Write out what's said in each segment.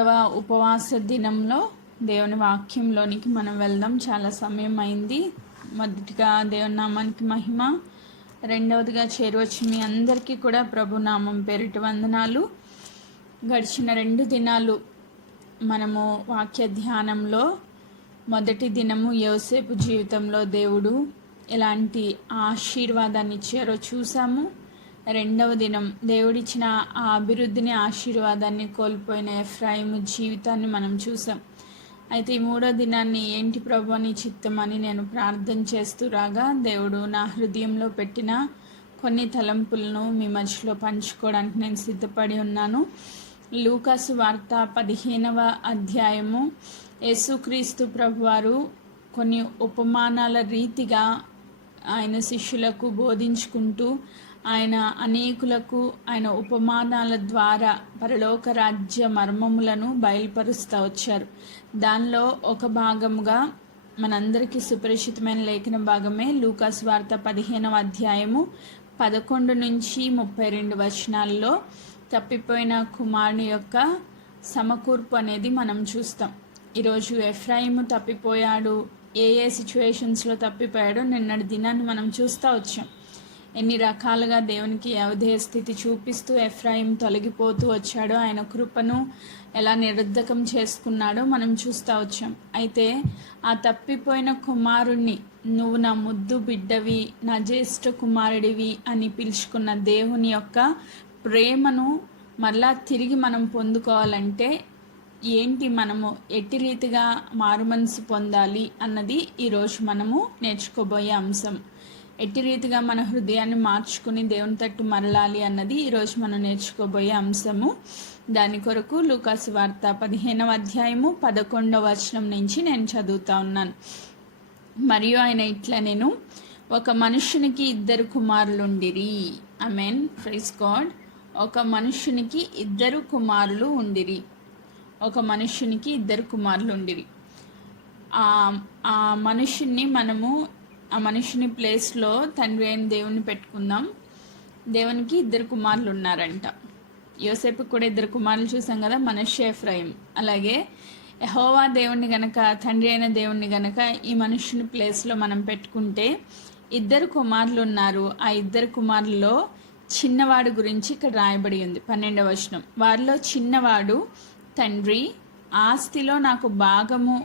3వ ఉపవాస దినంలో దేవుని వాక్యంలోనికి మనం వెళ్దాం. చాలా సమయం అయింది. మొదటిగా దేవుని నామానికి మహిమ, రెండవదిగా చేరువచ్చి మీ అందరికీ కూడా ప్రభు నామం పేరిట వందనాలు. గడిచిన 2 దినాలు మనము వాక్య ధ్యానంలో మొదటి దినము యోసేపు జీవితంలో దేవుడు ఎలాంటి ఆశీర్వాదాన్ని ఇచ్చారో చూసాము. రెండవ దినం దేవుడిచ్చిన ఆ అభివృద్ధిని, ఆశీర్వాదాన్ని కోల్పోయిన ఎఫ్రాయిము జీవితాన్ని మనం చూసాం. అయితే ఈ 3వ దినాన్ని ఏంటి ప్రభు అని చిత్తమని నేను ప్రార్థన చేస్తూ రాగా దేవుడు నా హృదయంలో పెట్టిన కొన్ని తలంపులను మీ మధ్యలో పంచుకోవడానికి నేను సిద్ధపడి ఉన్నాను. లూకాసు వార్త 15వ అధ్యాయము. యేసుక్రీస్తు ప్రభువారు కొన్ని ఉపమానాల రీతిగా ఆయన శిష్యులకు బోధించుకుంటూ ఆయన అనేకులకు ఆయన ఉపమానాల ద్వారా పరలోక రాజ్య మర్మములను బయలుపరుస్తూ వచ్చారు. దానిలో ఒక భాగముగా మనందరికీ సుపరిచితమైన లేఖన భాగమే లూకాసు వార్త 15వ అధ్యాయము 11 నుంచి 32 వచనాల్లో తప్పిపోయిన కుమారుని యొక్క సమకూర్పు అనేది మనం చూస్తాం. ఈరోజు ఎఫ్రాయిము తప్పిపోయాడు, ఏ సిచ్యువేషన్స్లో తప్పిపోయాడో నిన్నటి దినాన్ని మనం చూస్తూ వచ్చాం. ఎన్ని రకాలుగా దేవునికి అవిధేయ స్థితి చూపిస్తూ ఎఫ్రాయిం తొలగిపోతూ వచ్చాడో, ఆయన కృపను ఎలా నిరర్ధకం చేసుకున్నాడో మనం చూస్తూ వచ్చాం. అయితే ఆ తప్పిపోయిన కుమారుణ్ణి నువ్వు నా ముద్దు బిడ్డవి, నా జ్యేష్ఠ కుమారుడివి అని పిలుచుకున్న దేవుని యొక్క ప్రేమను మరలా తిరిగి మనం పొందుకోవాలంటే ఏంటి, మనము ఎట్టి రీతిగా మారుమనసు పొందాలి అన్నది ఈరోజు మనము నేర్చుకోబోయే అంశం. ఎట్టి రీతిగా మన హృదయాన్ని మార్చుకుని దేవుని తట్టు మరలాలి అన్నది ఈరోజు మనం నేర్చుకోబోయే అంశము. దాని కొరకు లూకాసు వార్త 15వ అధ్యాయము 11వ వచనం నుంచి నేను చదువుతా ఉన్నాను. మరియు ఆయన ఇట్లా, నేను ఒక మనుషునికి 2 కుమారులుండిరి. ఆమేన్, ప్రైజ్ గాడ్. ఒక మనుషునికి 2 కుమారులు ఉండిరి. ఒక మనుషునికి 2 కుమారులు ఉండిరి. ఆ మనుషుని మనము ఆ మనుషుని ప్లేస్లో తండ్రి అయిన దేవుని పెట్టుకుందాం. దేవునికి 2 కుమారులు ఉన్నారంట. యోసేపు కూడా 2 కుమారులు చూసాం కదా, మనష్షే, ఎఫ్రాయిం. అలాగే యెహోవా దేవుణ్ణి గనక, తండ్రి అయిన దేవుణ్ణి గనక ఈ మనుషుని ప్లేస్లో మనం పెట్టుకుంటే 2 కుమారులు ఉన్నారు. ఆ 2 కుమారులలో చిన్నవాడు గురించి ఇక్కడ రాయబడి ఉంది. 12వ వచనం. వారిలో చిన్నవాడు, తండ్రి ఆస్తిలో నాకు భాగము,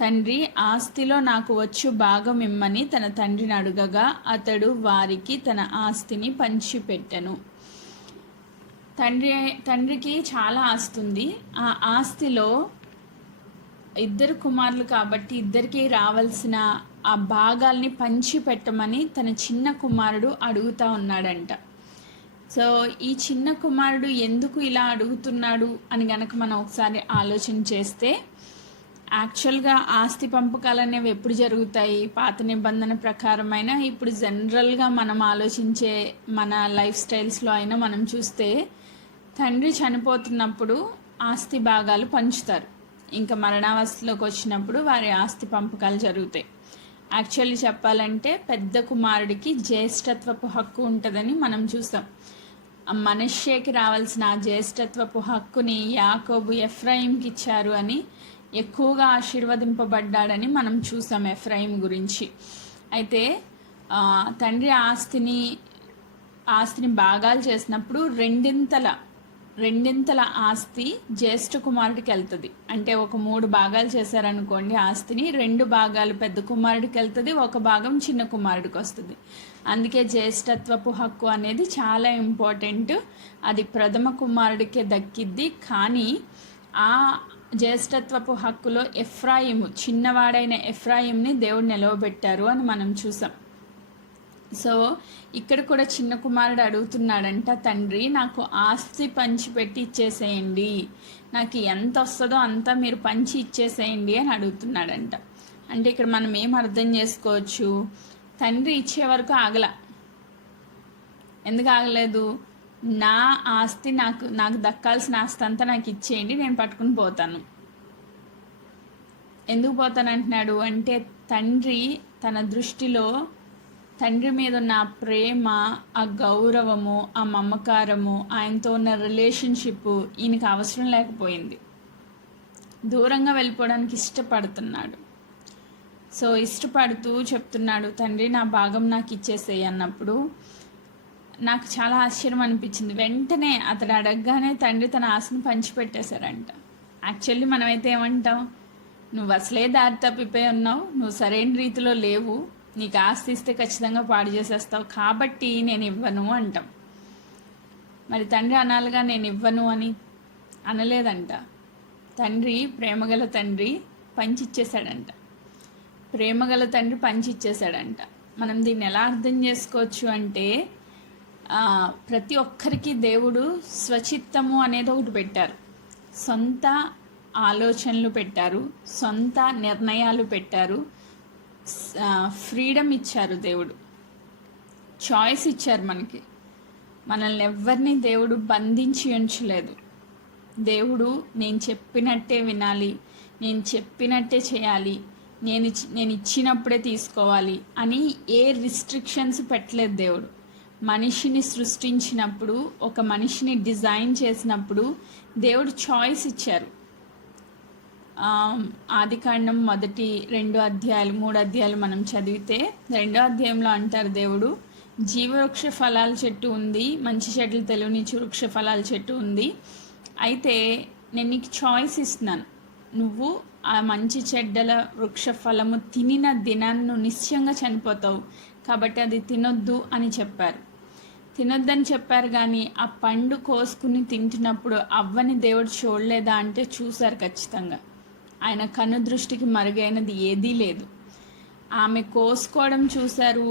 తండ్రి ఆస్తిలో నాకు వచ్చు భాగం ఇమ్మని తన తండ్రిని అడుగగా అతడు వారికి తన ఆస్తిని పంచిపెట్టెను. తండ్రికి చాలా ఆస్తి ఉంది. ఆ ఆస్తిలో 2 కుమారులు కాబట్టి 2కి రావాల్సిన ఆ భాగాల్ని పంచిపెట్టమని తన చిన్న కుమారుడు అడుగుతా ఉన్నాడంట. సో ఈ చిన్న కుమారుడు ఎందుకు ఇలా అడుగుతున్నాడు అని గనక మనం ఒకసారి ఆలోచన చేస్తే, యాక్చువల్గా ఆస్తి పంపకాలు అనేవి ఎప్పుడు జరుగుతాయి? పాత నిబంధన ప్రకారమైన, ఇప్పుడు జనరల్గా మనం ఆలోచించే మన లైఫ్ స్టైల్స్లో అయినా మనం చూస్తే తండ్రి చనిపోతున్నప్పుడు ఆస్తి భాగాలు పంచుతారు. ఇంకా మరణావస్థలోకి వచ్చినప్పుడు వారి ఆస్తి పంపకాలు జరుగుతాయి. యాక్చువల్లీ చెప్పాలంటే పెద్ద కుమారుడికి జ్యేష్ఠత్వపు హక్కు ఉంటుందని మనం చూసాం. మనష్షేకి రావాల్సిన ఆ జ్యేష్ఠత్వపు హక్కుని యాకోబు ఎఫ్రాయింకి ఇచ్చారు అని, ఎక్కువగా ఆశీర్వదింపబడ్డాడని మనం చూసాం ఎఫ్రాయిం గురించి. అయితే తండ్రి ఆస్తిని భాగాలు చేసినప్పుడు రెండింతల ఆస్తి జ్యేష్ఠ కుమారుడికి వెళ్తుంది. అంటే ఒక 3 భాగాలు చేశారనుకోండి, ఆస్తిని 2 భాగాలు పెద్ద కుమారుడికి వెళ్తుంది, 1 భాగం చిన్న కుమారుడికి వస్తుంది. అందుకే జ్యేష్ఠత్వపు హక్కు అనేది చాలా ఇంపార్టెంట్. అది ప్రథమ కుమారుడికే దక్కిద్ది. కానీ ఆ జ్యేష్ఠత్వపు హక్కులో ఎఫ్రాయిము, చిన్నవాడైన ఎఫ్రాయింని దేవుడు నిలవబెట్టారు అని మనం చూసాం. సో ఇక్కడ కూడా చిన్న కుమారుడు అడుగుతున్నాడంట, తండ్రి నాకు ఆస్తి పంచిపెట్టి ఇచ్చేసేయండి, నాకు ఎంత వస్తుందో అంతా మీరు పంచి ఇచ్చేసేయండి అని అడుగుతున్నాడంట. అంటే ఇక్కడ మనం ఏం అర్థం చేసుకోవచ్చు? తండ్రి ఇచ్చే వరకు ఆగల. ఎందుకు ఆగలేదు? నా ఆస్తి నాకు దక్కాల్సిన ఆస్తి అంతా నాకు ఇచ్చేయండి, నేను పట్టుకుని పోతాను. ఎందుకు పోతానంటున్నాడు అంటే, తండ్రి తన దృష్టిలో తండ్రి మీద ఉన్న ఆ ప్రేమ, ఆ గౌరవము, ఆ మమకారము, ఆయనతో ఉన్న రిలేషన్షిప్ ఈయనకి అవసరం లేకపోయింది. దూరంగా వెళ్ళిపోవడానికి ఇష్టపడుతున్నాడు. సో ఇష్టపడుతూ చెప్తున్నాడు, తండ్రి నా భాగం నాకు ఇచ్చేసేయి అన్నప్పుడు నాకు చాలా ఆశ్చర్యం అనిపించింది. వెంటనే అతడు అడగగానే తండ్రి తన ఆశను పంచిపెట్టేశారంట. యాక్చువల్లీ మనమైతే ఏమంటాం, నువ్వు అసలే దారి తప్పిపోయి ఉన్నావు, నువ్వు సరైన రీతిలో లేవు, నీకు ఆస్తి ఇస్తే ఖచ్చితంగా పాడు చేసేస్తావు, కాబట్టి నేను ఇవ్వను అంటాం. మరి తండ్రి అనాలిగా నేను ఇవ్వను అని అనలేదంట. తండ్రి, ప్రేమగల తండ్రి పంచిచ్చేశాడంట. ప్రేమగల తండ్రి పంచిచ్చేశాడంట. మనం దీన్ని ఎలా అర్థం చేసుకోవచ్చు అంటే, ప్రతి ఒక్కరికి దేవుడు స్వచిత్తము అనేది ఒకటి పెట్టారు. సొంత ఆలోచనలు పెట్టారు, సొంత నిర్ణయాలు పెట్టారు, ఫ్రీడమ్ ఇచ్చారు, దేవుడు చాయిస్ ఇచ్చారు మనకి. మనల్ని ఎవరిని దేవుడు బంధించి ఉంచలేదు. దేవుడు నేను చెప్పినట్టే వినాలి, నేను చెప్పినట్టే చేయాలి, నేను ఇచ్చినప్పుడే తీసుకోవాలి అని ఏ రిస్ట్రిక్షన్స్ పెట్టలేదు దేవుడు. మనిషిని సృష్టించినప్పుడు, ఒక మనిషిని డిజైన్ చేసినప్పుడు దేవుడు చాయిస్ ఇచ్చారు. ఆదికాండం 1, 2 అధ్యాయాలు 3 అధ్యాయాలు మనం చదివితే 2వ అధ్యాయంలో అంటారు, దేవుడు జీవవృక్ష ఫలాల చెట్టు ఉంది, మంచి చెట్లు తెలియనిచ్చు వృక్ష ఫలాల చెట్టు ఉంది, అయితే నేను నీకు చాయిస్ ఇస్తున్నాను, నువ్వు ఆ మంచి చెడ్డల వృక్ష ఫలము తినిన దినాన్ని నిశ్చయంగా చనిపోతావు, కాబట్టి అది తినొద్దు అని చెప్పారు. తినొద్దని చెప్పారు, కానీ ఆ పండు కోసుకుని తింటున్నప్పుడు అవ్వని దేవుడు చూడలేదా అంటే చూశారు ఖచ్చితంగా. ఆయన కను దృష్టికి మరుగైనది ఏదీ లేదు. ఆమె కోసుకోవడం చూశారు,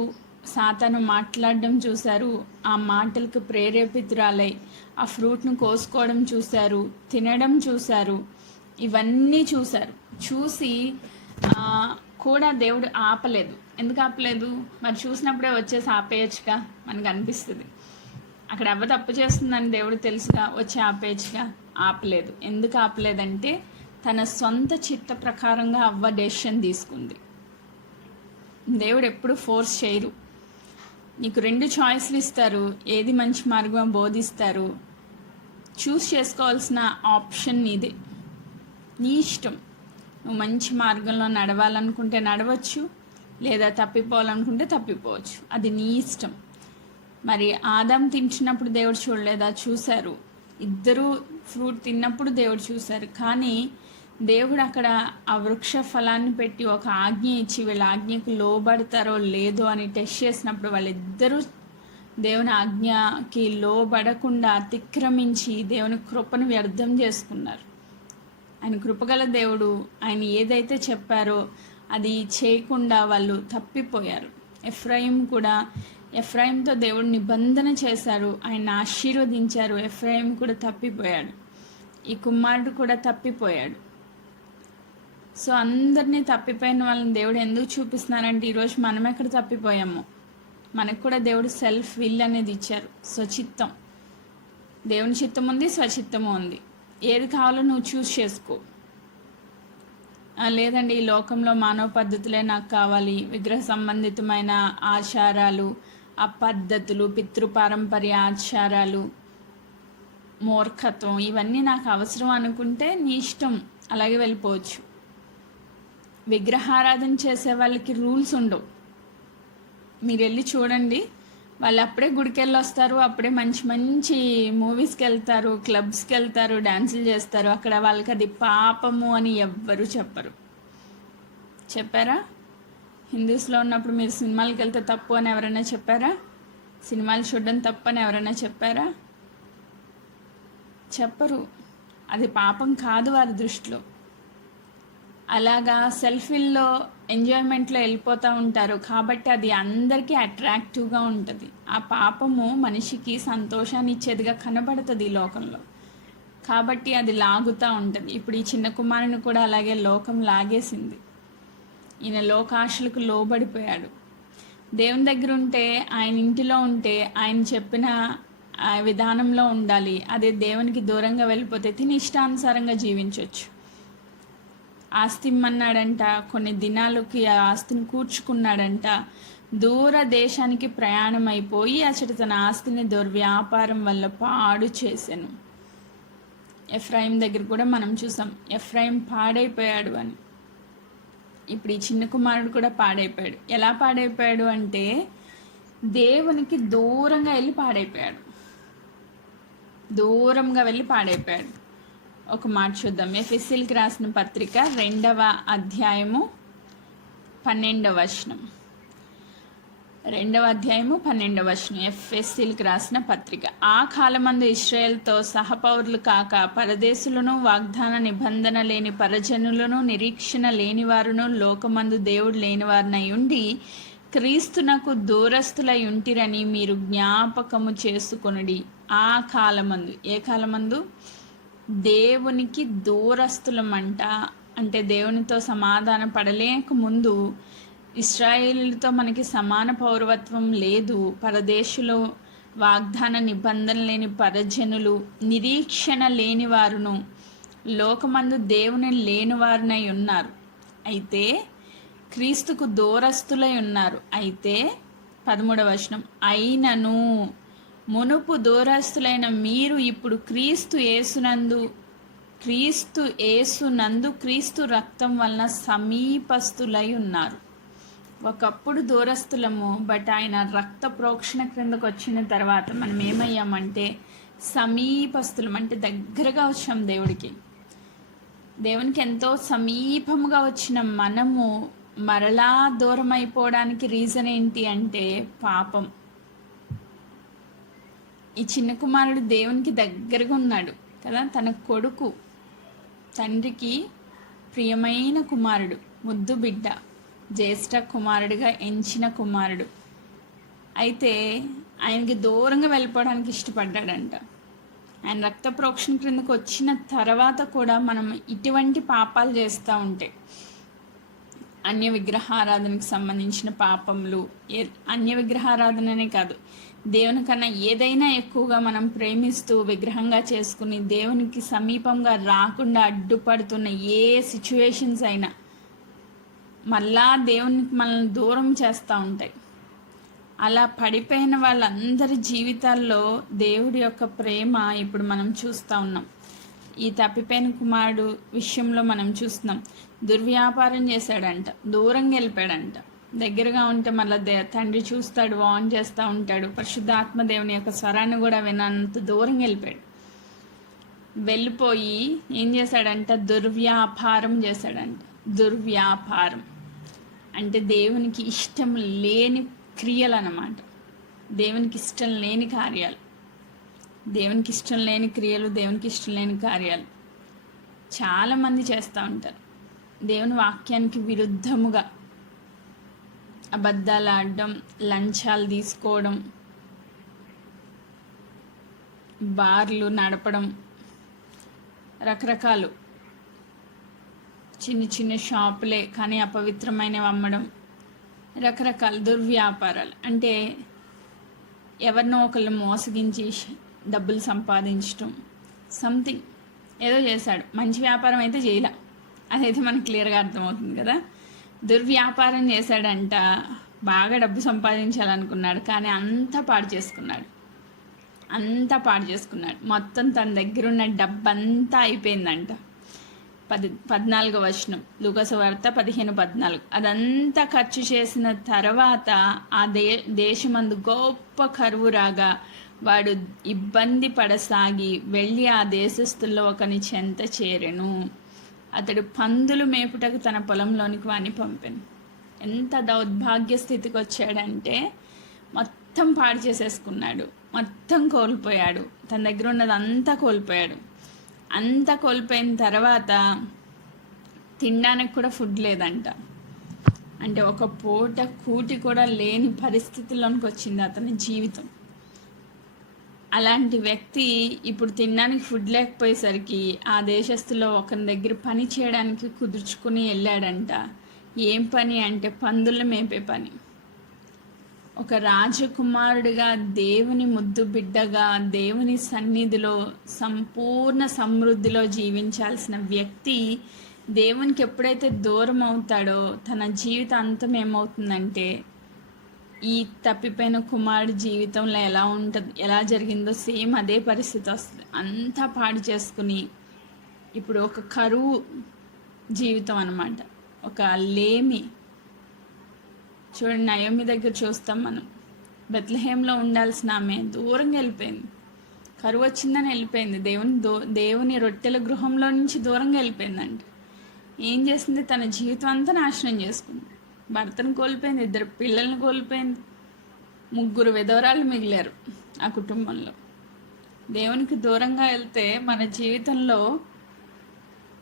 సాతాను మాట్లాడడం చూశారు, ఆ మాటలకు ప్రేరేపితురాలై ఆ ఫ్రూట్ను కోసుకోవడం చూశారు, తినడం చూశారు, ఇవన్నీ చూశారు. చూసి కూడా దేవుడు ఆపలేదు. ఎందుకు ఆపలేదు? మరి చూసినప్పుడే వచ్చేసి ఆపేయచ్చుగా మనకు అనిపిస్తుంది. అక్కడ అవ్వ తప్పు చేస్తుందని దేవుడు తెలుసుగా, వచ్చి ఆపేయచ్చుగా. ఆపలేదు. ఎందుకు ఆపలేదంటే తన సొంత చిత్త ప్రకారంగా అవ్వ డెసిషన్ తీసుకుంది. దేవుడు ఎప్పుడు ఫోర్స్ చేయరు. నీకు 2 చాయిస్లు ఇస్తారు, ఏది మంచి మార్గం బోధిస్తారు, చూస్ చేసుకోవాల్సిన ఆప్షన్ నీదే, నీ ఇష్టం. నువ్వు మంచి మార్గంలో నడవాలనుకుంటే నడవచ్చు, లేదా తప్పిపోవాలనుకుంటే తప్పిపోవచ్చు, అది నీ ఇష్టం. మరి ఆదాం తింటున్నప్పుడు దేవుడు చూడలేదా? చూశారు. ఇద్దరు ఫ్రూట్ తిన్నప్పుడు దేవుడు చూశారు. కానీ దేవుడు అక్కడ ఆ వృక్ష ఫలాన్ని పెట్టి ఒక ఆజ్ఞ ఇచ్చి వీళ్ళ ఆజ్ఞకు లోబడతారో లేదో అని టెస్ట్ చేసినప్పుడు వాళ్ళిద్దరూ దేవుని ఆజ్ఞకి లోబడకుండా అతిక్రమించి దేవుని కృపను వ్యర్థం చేసుకున్నారు. ఆయన కృపగల దేవుడు, ఆయన ఏదైతే చెప్పారో అది చేయకుండా వాళ్ళు తప్పిపోయారు. ఎఫ్రాయింతో దేవుడు నిబంధన చేశారు, ఆయన ఆశీర్వదించారు. ఎఫ్రాయిం కూడా తప్పిపోయాడు, ఈ కుమారుడు కూడా తప్పిపోయాడు. సో అందరినీ తప్పిపోయిన వాళ్ళని దేవుడు ఎందుకు చూపిస్తున్నారంటే, ఈరోజు మనం ఎక్కడ తప్పిపోయాము, మనకు కూడా దేవుడు సెల్ఫ్ విల్ అనేది ఇచ్చారు, స్వచిత్తం. దేవుని చిత్తం ఉంది, స్వచిత్తము ఉంది. ఏది కావాలో నువ్వు చూస్ చేసుకో. లేదండి ఈ లోకంలో మానవ పద్ధతులే నాకు కావాలి, విగ్రహ సంబంధితమైన ఆచారాలు, ఆ పద్ధతులు, పితృపారంపర్య ఆచారాలు, మూర్ఖత్వం, ఇవన్నీ నాకు అవసరం అనుకుంటే నీ ఇష్టం, అలాగే వెళ్ళిపోవచ్చు. విగ్రహారాధన చేసే వాళ్ళకి రూల్స్ ఉండవు. మీరు వెళ్ళి చూడండి, వాళ్ళు అప్పుడే గుడికి వెళ్ళి వస్తారు, అప్పుడే మంచి మంచి మూవీస్కి వెళ్తారు, క్లబ్స్కి వెళ్తారు, డ్యాన్సులు చేస్తారు. అక్కడ వాళ్ళకి అది పాపము అని ఎవ్వరూ చెప్పారా? హిందూస్లో ఉన్నప్పుడు మీరు సినిమాలకు వెళ్తే తప్పు అని ఎవరైనా చెప్పారా? సినిమాలు చూడడం తప్పు అని ఎవరైనా చెప్పారా? చెప్పరు. అది పాపం కాదు వారి దృష్టిలో. అలాగా సెల్ఫీల్లో ఎంజాయ్మెంట్లో వెళ్ళిపోతూ ఉంటారు, కాబట్టి అది అందరికీ అట్రాక్టివ్గా ఉంటుంది. ఆ పాపము మనిషికి సంతోషాన్ని ఇచ్చేదిగా కనబడుతుంది ఈ లోకంలో, కాబట్టి అది లాగుతూ ఉంటుంది. ఇప్పుడు ఈ చిన్న కుమారుని కూడా అలాగే లోకం లాగేసింది. ఈయన లోకాశలకు లోబడిపోయాడు. దేవుని దగ్గర ఉంటే, ఆయన ఇంటిలో ఉంటే, ఆయన చెప్పిన విధానంలో ఉండాలి. అదే దేవునికి దూరంగా వెళ్ళిపోతే తిని ఇష్టానుసారంగా జీవించవచ్చు. ఆస్తి ఇమ్మన్నాడంట, కొన్ని దినాలకి ఆ ఆస్తిని కూర్చుకున్నాడంట, దూర దేశానికి ప్రయాణం అయిపోయి అసలు తన ఆస్తిని దుర్వ్యాపారం వల్ల పాడు చేశాను. ఎఫ్రాయిం దగ్గర కూడా మనం చూసాం, ఎఫ్రాయిం పాడైపోయాడు అని. ఇప్పుడు ఈ చిన్న కుమారుడు కూడా పాడైపోయాడు. ఎలా పాడైపోయాడు అంటే దేవునికి దూరంగా వెళ్ళి పాడైపోయాడు. దూరంగా వెళ్ళి పాడైపోయాడు. ఒక మాట చూద్దాం. ఎఫెసీయులకు రాసిన పత్రిక 2వ అధ్యాయము 12వ వచనం. 2వ అధ్యాయము 12వ వచనం. ఎఫెసీయులకు రాసిన పత్రిక. ఆ కాలమందు ఇశ్రాయేలుతో సహపౌరులు కాక పరదేశులను, వాగ్దాన నిబంధన లేని పరజనులను, నిరీక్షణ లేని వారును, లోకమందు దేవుడు లేని వారినై ఉండి క్రీస్తునకు దూరస్తులై ఉంటిరని మీరు జ్ఞాపకము చేసుకొనుడి. ఆ కాలమందు, ఏ కాలమందు? దేవునికి దూరస్తులమంట. అంటే దేవునితో సమాధాన పడలేక ముందు ఇశ్రాయేలుతో మనకి సమాన పౌరవత్వం లేదు. పరదేశులు, వాగ్దాన నిబంధన లేని పరజనులు, నిరీక్షణ లేని వారును, లోకమందు దేవుని లేని వారినై ఉన్నారు. అయితే క్రీస్తుకు దూరస్తులై ఉన్నారు. అయితే 13వ వచనం, అయినను మునుపు దూరస్తులైన మీరు ఇప్పుడు క్రీస్తు యేసునందు క్రీస్తు రక్తం వలన సమీపస్తులై ఉన్నారు. ఒకప్పుడు దూరస్తులము, బట్ ఆయన రక్త ప్రోక్షణ క్రిందకు వచ్చిన తర్వాత మనం ఏమయ్యామంటే సమీపస్తులం. అంటే దగ్గరగా వచ్చాం దేవుడికి. దేవునికి ఎంతో సమీపముగా వచ్చిన మనము మరలా దూరం అయిపోవడానికి రీజన్ ఏంటి అంటే పాపం. ఈ చిన్న కుమారుడు దేవునికి దగ్గరగా ఉన్నాడు కదా. తన కొడుకు, తండ్రికి ప్రియమైన కుమారుడు, ముద్దు బిడ్డ, జ్యేష్ఠ కుమారుడిగా ఎంచిన కుమారుడు. అయితే ఆయనకి దూరంగా వెళ్ళిపోవడానికి ఇష్టపడ్డాడంట. ఆయన రక్త ప్రోక్షణ క్రిందకు వచ్చిన తర్వాత కూడా మనం ఇటువంటి పాపాలు చేస్తూ ఉంటే, అన్య విగ్రహారాధనకు సంబంధించిన పాపములు, అన్య విగ్రహారాధననే కాదు, దేవుని కన్నా ఏదైనా ఎక్కువగా మనం ప్రేమిస్తూ విగ్రహంగా చేసుకుని దేవునికి సమీపంగా రాకుండా అడ్డుపడుతున్న ఏ సిచ్యువేషన్స్ అయినా మళ్ళా దేవునికి మనల్ని దూరం చేస్తూ ఉంటాయి. అలా పడిపోయిన వాళ్ళందరి జీవితాల్లో దేవుడి యొక్క ప్రేమ ఇప్పుడు మనం చూస్తూ ఉన్నాం. ఈ తప్పిపోయిన కుమారుడు విషయంలో మనం చూస్తున్నాం. దుర్వ్యాపారం చేశాడంట, దూరంగా వెళ్ళిపోయాడంట. దగ్గరగా ఉంటే మళ్ళీ తండ్రి చూస్తాడు, వాన్ చేస్తూ ఉంటాడు. పరిశుద్ధాత్మ దేవుని యొక్క స్వరాన్ని కూడా వినంత దూరంగా వెళ్ళిపోయాడు. వెళ్ళిపోయి ఏం చేశాడంట? దుర్వ్యాపారం చేశాడంట. దుర్వ్యాపారం అంటే దేవునికి ఇష్టం లేని క్రియలు అన్నమాట. దేవునికి ఇష్టం లేని కార్యాలు, దేవునికి ఇష్టం లేని క్రియలు, దేవునికి ఇష్టం లేని కార్యాలు చాలామంది చేస్తూ ఉంటారు. దేవుని వాక్యానికి విరుద్ధముగా అబద్ధాలు ఆడడం, లంచాలు తీసుకోవడం, బార్లు నడపడం, రకరకాలు చిన్న చిన్న షాపులే కానీ అపవిత్రమైనవి అమ్మడం, రకరకాల దుర్వ్యాపారాలు. అంటే ఎవరినో ఒకళ్ళు మోసగించి డబ్బులు సంపాదించడం, సంథింగ్ ఏదో చేశాడు. మంచి వ్యాపారం అయితే చేయలే, అదైతే మనకు క్లియర్గా అర్థమవుతుంది కదా. దుర్వ్యాపారం చేశాడంట, బాగా డబ్బు సంపాదించాలనుకున్నాడు, కానీ అంతా పాడు చేసుకున్నాడు. మొత్తం తన దగ్గర ఉన్న డబ్బంతా అయిపోయిందంట. 14వ వచనం, లూకాసు వార్త 15:14. అదంతా ఖర్చు చేసిన తర్వాత ఆ దేశమందు గొప్ప కరువు రాగా వాడు ఇబ్బంది పడసాగి వెళ్ళి ఆ దేశస్థుల్లో ఒకని చెంత చేరెను. అతడు పందులు మేపుటకు తన పొలంలోనికి వాని పంపాను. ఎంత దౌర్భాగ్య స్థితికి వచ్చాడంటే మొత్తం పాడు చేసేసుకున్నాడు, మొత్తం కోల్పోయాడు. తన దగ్గర ఉన్నది అంతా కోల్పోయాడు. అంతా కోల్పోయిన తర్వాత తినడానికి కూడా ఫుడ్ లేదంట. అంటే ఒక పూట కూటి కూడా లేని పరిస్థితుల్లోనికి వచ్చింది అతని జీవితం. అలాంటి వ్యక్తి ఇప్పుడు తినడానికి ఫుడ్ లేకపోయేసరికి ఆ దేశస్తులో ఒకరి దగ్గర పని చేయడానికి కుదుర్చుకుని వెళ్ళాడంట. ఏం పని అంటే పందుల మేపే పని. ఒక రాజకుమారుడిగా, దేవుని ముద్దు బిడ్డగా, దేవుని సన్నిధిలో సంపూర్ణ సమృద్ధిలో జీవించాల్సిన వ్యక్తి దేవునికి ఎప్పుడైతే దూరం అవుతాడో తన జీవితం అంతం ఏమవుతుందంటే, ఈ తప్పిపోయిన కుమారుడి జీవితంలో ఎలా ఉంటుంది, ఎలా జరిగిందో సేమ్ అదే పరిస్థితి వస్తుంది. అంతా పాడు చేసుకుని ఇప్పుడు ఒక కరువు జీవితం అన్నమాట, ఒక లేమి. చూడండి, నయోమి దగ్గర చూస్తాం మనం. బెత్లెహేంలో ఉండాల్సిన ఆమె దూరంగా వెళ్ళిపోయింది. కరువు వచ్చిందని వెళ్ళిపోయింది. దేవుని రొట్టెల గృహంలో నుంచి దూరంగా వెళ్ళిపోయిందంట. ఏం చేసింది? తన జీవితం అంతా నాశనం చేసుకుంది. భర్తను కోల్పోయింది, 2 పిల్లల్ని కోల్పోయింది, 3 విధవరాలు మిగిలారు ఆ కుటుంబంలో. దేవునికి దూరంగా వెళ్తే మన జీవితంలో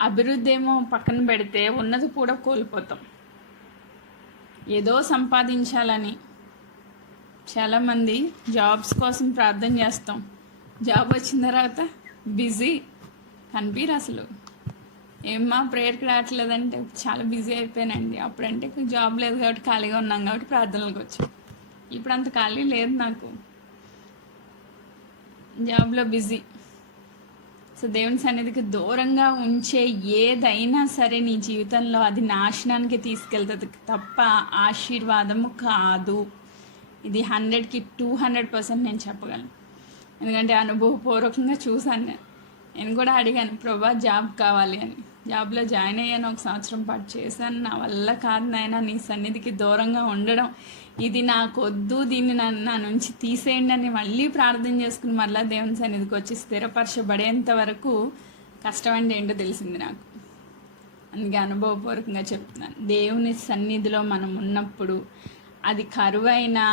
అభివృద్ధి ఏమో పక్కన పెడితే ఉన్నది కూడా కోల్పోతాం. ఏదో సంపాదించాలని చాలామంది జాబ్స్ కోసం ప్రార్థన చేస్తాం. జాబ్ వచ్చిన తర్వాత బిజీ కనిపించరు అసలు. ఏమ్మా ప్రేయర్కి రావట్లేదంటే చాలా బిజీ అయిపోయానండి. అప్పుడంటే జాబ్ లేదు కాబట్టి ఖాళీగా ఉన్నాం కాబట్టి ప్రార్థనలకు వచ్చాం. ఇప్పుడు అంత ఖాళీ లేదు నాకు, జాబ్లో బిజీ. సో దేవుని సన్నిధికి దూరంగా ఉంచే ఏదైనా సరే నీ జీవితంలో అది నాశనానికి తీసుకెళ్తుంది తప్ప ఆశీర్వాదము కాదు. ఇది 100కి 200% నేను చెప్పగలను. ఎందుకంటే అనుభవపూర్వకంగా చూశాను. నేను కూడా అడిగాను, ప్రభా జాబ్ కావాలి అని. జాబ్లో జాయిన్ అయ్యాను, 1 సంవత్సరం పాటు చేశాను. నా వల్ల కాదు నాయనా నీ సన్నిధికి దూరంగా ఉండడం, ఇది నాకొద్దు, దీన్ని నా నుంచి తీసేయండి అని మళ్ళీ ప్రార్థన చేసుకుని మళ్ళీ దేవుని సన్నిధికి వచ్చి స్థిరపరచబడేంత వరకు కష్టం అంటే ఏంటో తెలిసింది నాకు. అందుకే అనుభవపూర్వకంగా చెప్తున్నాను, దేవుని సన్నిధిలో మనం ఉన్నప్పుడు అది కరువైనా,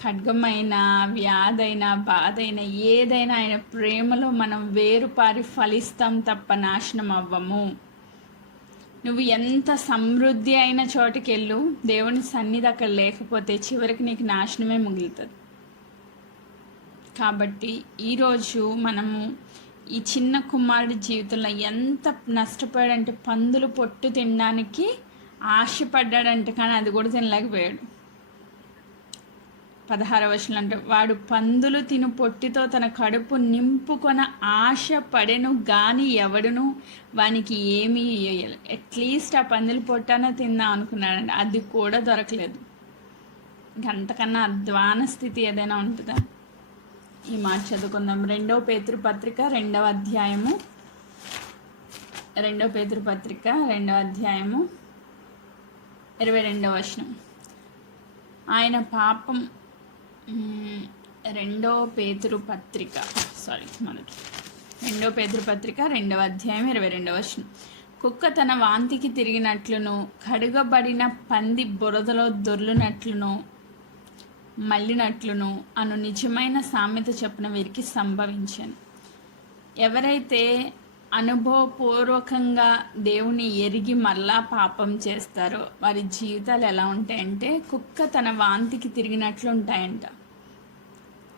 ఖడ్గమైనా, వ్యాధైనా, బాధైనా, ఏదైనా ఆయన ప్రేమలో మనం వేరుపారి ఫలిస్తాం తప్ప నాశనం అవ్వము. నువ్వు ఎంత సమృద్ధి అయిన చోటుకి వెళ్ళు, దేవుని సన్నిధి అక్కడ లేకపోతే చివరికి నీకు నాశనమే మిగులుతుంది. కాబట్టి ఈరోజు మనము ఈ చిన్న కుమారుడి జీవితంలో ఎంత నష్టపోయాడంటే, పందులు పొట్టు తినడానికి ఆశపడ్డాడంటే, కానీ అది కూడా తినలేకపోయాడు. 16వ వచనంలో అంటే, వాడు పందులు తిను పొట్టితో తన కడుపు నింపుకొన ఆశ పడెను గాని ఎవడును వానికి ఏమీ ఇయ్యలేదు. అట్లీస్ట్ ఆ పందులు పొట్టన తిందాం అనుకున్నాడండి, అది కూడా దొరకలేదు. ఇంకంతకన్నా అధ్వాన స్థితి ఏదైనా ఉంటుందా? ఈ మాట చదువుకుందాం. 2వ పేతురు పత్రిక 2వ అధ్యాయము 22వ వచనం. ఆయన పాపం 2వ పేతురు పత్రిక 2వ అధ్యాయం 22వ వచనం. కుక్క తన వాంతికి తిరిగినట్లును, కడుగబడిన పంది బురదలో దొర్లునట్లును మళ్ళినట్లును అను నిజమైన సామెత చొప్పున వీరికి సంభవించాను. ఎవరైతే అనుభవపూర్వకంగా దేవుని ఎరిగి మళ్ళా పాపం చేస్తారో వారి జీవితాలు ఎలా ఉంటాయంటే, కుక్క తన వాంతికి తిరిగినట్లు ఉంటాయంట.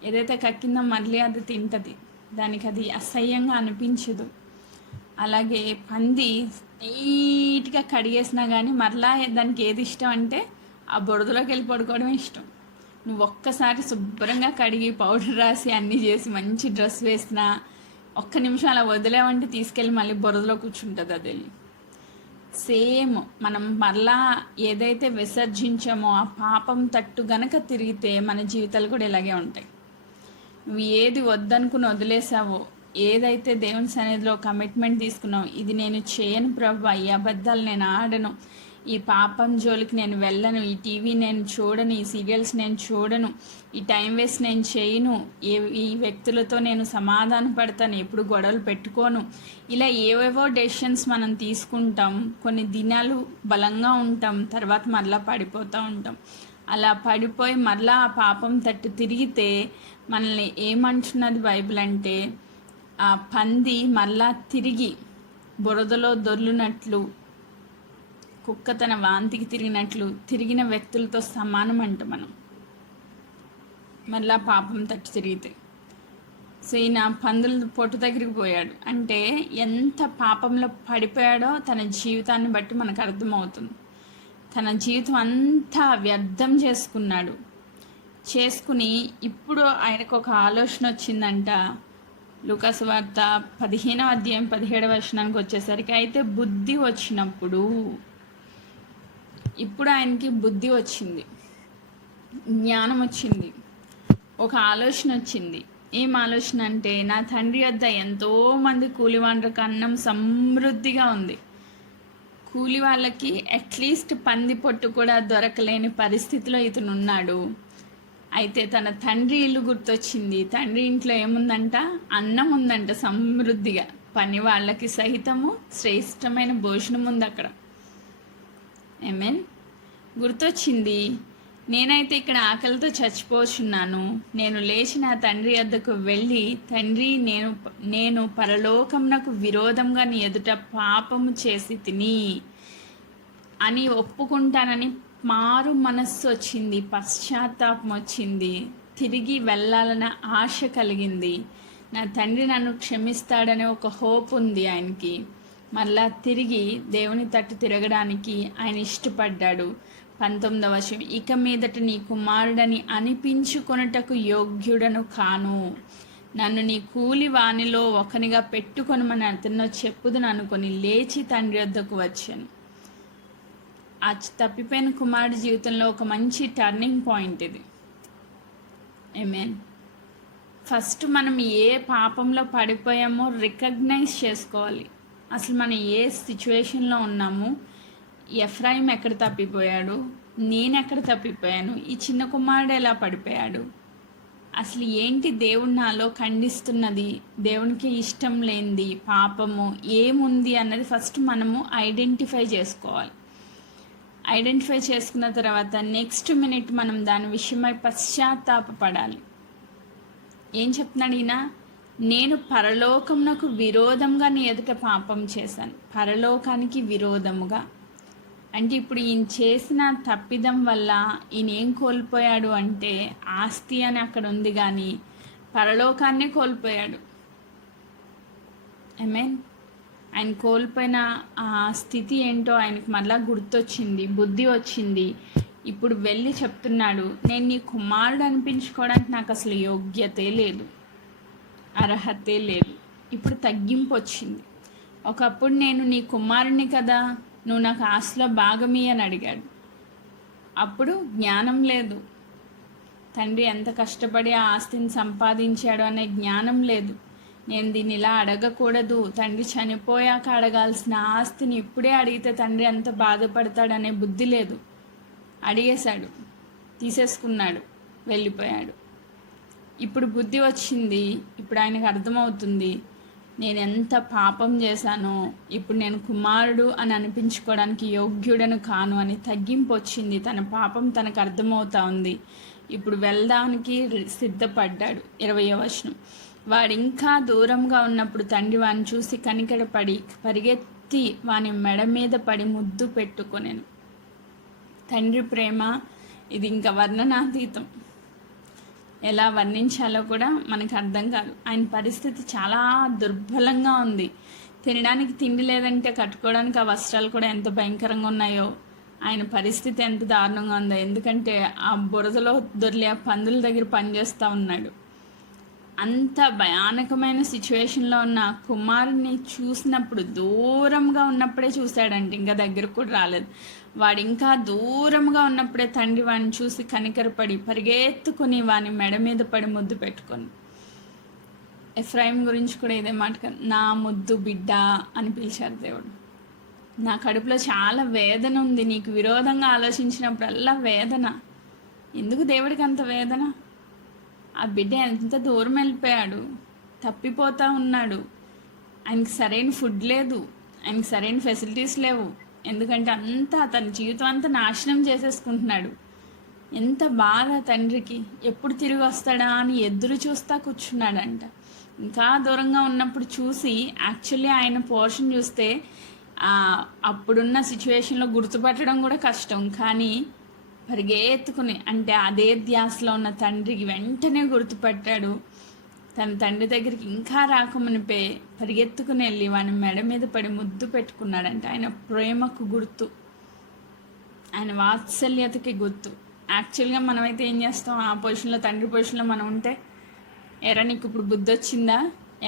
ఏదైతే కక్కిందో మళ్ళీ అది తింటుంది, దానికి అది అసహ్యంగా అనిపించదు. అలాగే పంది నీట్గా కడిగేసినా కానీ మరలా దానికి ఏది ఇష్టం అంటే ఆ బురదలోకి వెళ్ళి పడుకోవడం ఇష్టం. నువ్వు ఒక్కసారి శుభ్రంగా కడిగి పౌడర్ రాసి అన్నీ చేసి మంచి డ్రెస్ వేసినా 1 నిమిషం అలా వదిలేవంటే తీసుకెళ్ళి మళ్ళీ బురదలో కూర్చుంటుంది అది వెళ్ళి. సేమ్ మనం మరలా ఏదైతే విసర్జించామో ఆ పాపం తట్టు గనక తిరిగితే మన జీవితాలు కూడా ఇలాగే ఉంటాయి. నువ్వు ఏది వద్దనుకుని వదిలేసావో, ఏదైతే దేవుని సన్నిధిలో కమిట్మెంట్ తీసుకున్నావు, ఇది నేను చేయను ప్రభు, ఈ అబద్ధాలు నేను ఆడను, ఈ పాపం జోలికి నేను వెళ్ళను, ఈ టీవీ నేను చూడను, ఈ సీరియల్స్ నేను చూడను, ఈ టైం వేస్ట్ నేను చేయను, ఈ వ్యక్తులతో నేను సమాధాన పడతాను, ఎప్పుడు గొడవలు పెట్టుకోను, ఇలా ఏవేవో డెసిషన్స్ మనం తీసుకుంటాం. కొన్ని దినాలు బలంగా ఉంటాం, తర్వాత మరలా పడిపోతూ ఉంటాం. అలా పడిపోయి మరలా ఆ పాపం తట్టు తిరిగితే మనల్ని ఏమంటున్నది బైబిల్ అంటే, ఆ పంది మరలా తిరిగి బురదలో దొర్లునట్లు, కుక్క తన వాంతికి తిరిగినట్లు తిరిగిన వ్యక్తులతో సమానం అంట మనం మళ్ళా పాపం తట్టు తిరిగితే. సో ఈయన పందుల పొట్టు దగ్గరికి పోయాడు అంటే ఎంత పాపంలో పడిపోయాడో తన జీవితాన్ని బట్టి మనకు అర్థమవుతుంది. తన జీవితం అంతా వ్యర్థం చేసుకుని ఇప్పుడు ఆయనకు ఒక ఆలోచన వచ్చిందంట. లూకాసు వార్త 15వ అధ్యాయం 17వ వచనానికి వచ్చేసరికి, అయితే బుద్ధి వచ్చినప్పుడు, ఇప్పుడు ఆయనకి బుద్ధి వచ్చింది, జ్ఞానం వచ్చింది, ఒక ఆలోచన వచ్చింది. ఏం ఆలోచన అంటే, నా తండ్రి వద్ద ఎంతోమంది కూలివాండ్రకు అన్నం సమృద్ధిగా ఉంది. కూలి వాళ్ళకి అట్లీస్ట్ పంది పొట్టు కూడా దొరకలేని పరిస్థితిలో ఇతను ఉన్నాడు. అయితే తన తండ్రి ఇల్లు గుర్తొచ్చింది. తండ్రి ఇంట్లో ఏముందంట? అన్నం ఉందంట సమృద్ధిగా. పని వాళ్ళకి సహితము శ్రేష్టమైన భోజనం ఉంది అక్కడ. ఆమేన్. గుర్తొచ్చింది, నేనైతే ఇక్కడ ఆకలితో చచ్చిపోచున్నాను. నేను లేచి నా తండ్రి వద్దకు వెళ్ళి, తండ్రి, నేను పరలోకమునకు విరోధంగా నీ ఎదుట పాపము చేసి తిని అని ఒప్పుకుంటానని మారు మనస్సు వచ్చింది, పశ్చాత్తాపం వచ్చింది, తిరిగి వెళ్ళాలన్న ఆశ కలిగింది. నా తండ్రి నన్ను క్షమిస్తాడనే ఒక హోప్ ఉంది ఆయనకి. మళ్ళా తిరిగి దేవుని తట్టు తిరగడానికి ఆయన ఇష్టపడ్డాడు. 19వ వచనం, ఇక మీదట నీ కుమారుడని అనిపించుకొనుటకు యోగ్యుడను కాను, నన్ను నీ కూలి వానిలో ఒకనిగా పెట్టుకొనమని అతను చెప్పుదును అనుకొని లేచి తండ్రి వద్దకు వచ్చాను. ఆ తప్పిపోయిన కుమారుడి జీవితంలో ఒక మంచి టర్నింగ్ పాయింట్ ఇది. ఆమేన్. ఫస్ట్ మనం ఏ పాపంలో పడిపోయామో రికగ్నైజ్ చేసుకోవాలి. అసలు మనం ఏ సిచ్యువేషన్లో ఉన్నాము, ఎఫ్రాయిం ఎక్కడ తప్పిపోయాడు, నేను ఎక్కడ తప్పిపోయాను, ఈ చిన్న కుమారుడు ఎలా పడిపోయాడు, అసలు ఏంటి దేవుడు నాలో ఖండిస్తున్నది, దేవునికి ఇష్టం లేనిది, పాపము ఏముంది అన్నది ఫస్ట్ మనము ఐడెంటిఫై చేసుకోవాలి. ఐడెంటిఫై చేసుకున్న తర్వాత నెక్స్ట్ మినిట్ మనం దాని విషయమై పశ్చాత్తాపపడాలి. ఏం చెప్తున్నాడు ఈయన? నేను పరలోకమునకు విరోధంగా నీ ఎదుట పాపం చేశాను. పరలోకానికి విరోధముగా అంటే ఇప్పుడు ఈయన చేసిన తప్పిదం వల్ల ఈయన ఏం కోల్పోయాడు అంటే, ఆస్తి అని అక్కడ ఉంది కానీ పరలోకాన్నే కోల్పోయాడు. ఆమేన్. ఆయన కోల్పోయిన ఆ స్థితి ఏంటో ఆయనకి మళ్ళా గుర్తొచ్చింది, బుద్ధి వచ్చింది. ఇప్పుడు వెళ్ళి చెప్తున్నాడు, నేను నీ కుమారుడు అనిపించుకోవడానికి నాకు అసలు యోగ్యతే లేదు, అర్హతే లేదు. ఇప్పుడు తగ్గింపు వచ్చింది. ఒకప్పుడు నేను నీ కుమారుని కదా, నువ్వు నాకు ఆస్తిలో భాగమీ అని అడిగాడు. అప్పుడు జ్ఞానం లేదు, తండ్రి ఎంత కష్టపడి ఆ ఆస్తిని సంపాదించాడు అనే జ్ఞానం లేదు. నేను దీన్ని ఇలా అడగకూడదు, తండ్రి చనిపోయాక అడగాల్సిన ఆస్తిని ఇప్పుడే అడిగితే తండ్రి ఎంత బాధపడతాడనే బుద్ధి లేదు. అడిగేశాడు, తీసేసుకున్నాడు, వెళ్ళిపోయాడు. ఇప్పుడు బుద్ధి వచ్చింది. ఇప్పుడు ఆయనకు అర్థమవుతుంది, నేను ఎంత పాపం చేశానో, ఇప్పుడు నేను కుమారుడు అని అనిపించుకోవడానికి యోగ్యుడను కాను అని తగ్గింపు వచ్చింది. తన పాపం తనకు అర్థమవుతా ఉంది. ఇప్పుడు వెళ్ళడానికి సిద్ధపడ్డాడు. 20వ వచనం, వాడు ఇంకా దూరంగా ఉన్నప్పుడు తండ్రి వాడిని చూసి కనికరపడి పరిగెత్తి వాని మెడ మీద పడి ముద్దు పెట్టుకొనెను. తండ్రి ప్రేమ ఇది ఇంకా వర్ణనాతీతం. ఎలా వర్ణించాలో కూడా మనకు అర్థం కాదు. ఆయన పరిస్థితి చాలా దుర్బలంగా ఉంది. తినడానికి తిండి లేదంటే కట్టుకోవడానికి ఆ వస్త్రాలు కూడా ఎంత భయంకరంగా ఉన్నాయో, ఆయన పరిస్థితి ఎంత దారుణంగా ఉందో. ఎందుకంటే ఆ బురదలో దొర్లే ఆ పందుల దగ్గర పనిచేస్తూ ఉన్నాడు. అంత భయానకమైన సిచ్యువేషన్లో ఉన్న కుమారుని చూసినప్పుడు, దూరంగా ఉన్నప్పుడే చూశాడంటే, ఇంకా దగ్గరకు కూడా రాలేదు. వాడు ఇంకా దూరంగా ఉన్నప్పుడే తండ్రి వాడిని చూసి కనికరపడి పరిగెత్తుకుని వాని మెడ మీద పడి ముద్దు పెట్టుకొని. ఎఫ్రాయిం గురించి కూడా ఇదే మాట, నా ముద్దు బిడ్డ అని పిలిచారు దేవుడు. నా కడుపులో చాలా వేదన ఉంది, నీకు విరోధంగా ఆలోచించినప్పుడల్లా వేదన. ఎందుకు దేవుడికి అంత వేదన? ఆ బిడ్డ ఎంత దూరం వెళ్ళిపోయాడు, తప్పిపోతూ ఉన్నాడు. ఆయనకి సరైన ఫుడ్ లేదు, ఆయనకి సరైన ఫెసిలిటీస్ లేవు. ఎందుకంటే అంతా తన జీవితం అంతా నాశనం చేసేసుకుంటున్నాడు. ఎంత బాధ తండ్రికి, ఎప్పుడు తిరిగి వస్తాడా అని ఎదురు చూస్తా కూర్చున్నాడంట. ఇంకా దూరంగా ఉన్నప్పుడు చూసి, యాక్చువల్లీ ఆయన పోర్షన్ చూస్తే అప్పుడున్న సిచ్యువేషన్లో గుర్తుపట్టడం కూడా కష్టం. కానీ పరిగెత్తుకుని, అంటే అదే ధ్యాసలో ఉన్న తండ్రికి వెంటనే గుర్తుపట్టాడు. తన తండ్రి దగ్గరికి ఇంకా రాకమునిపే పరిగెత్తుకుని వెళ్ళి వాని మెడ మీద పడి ముద్దు పెట్టుకున్నాడంటే ఆయన ప్రేమకు గుర్తు, ఆయన వాత్సల్యతకి గుర్తు. యాక్చువల్గా మనమైతే ఏం చేస్తాం, ఆ పొజిషన్లో, తండ్రి పొజిషన్లో మనం ఉంటే, ఎరా నీకు ఇప్పుడు బుద్ధి వచ్చిందా,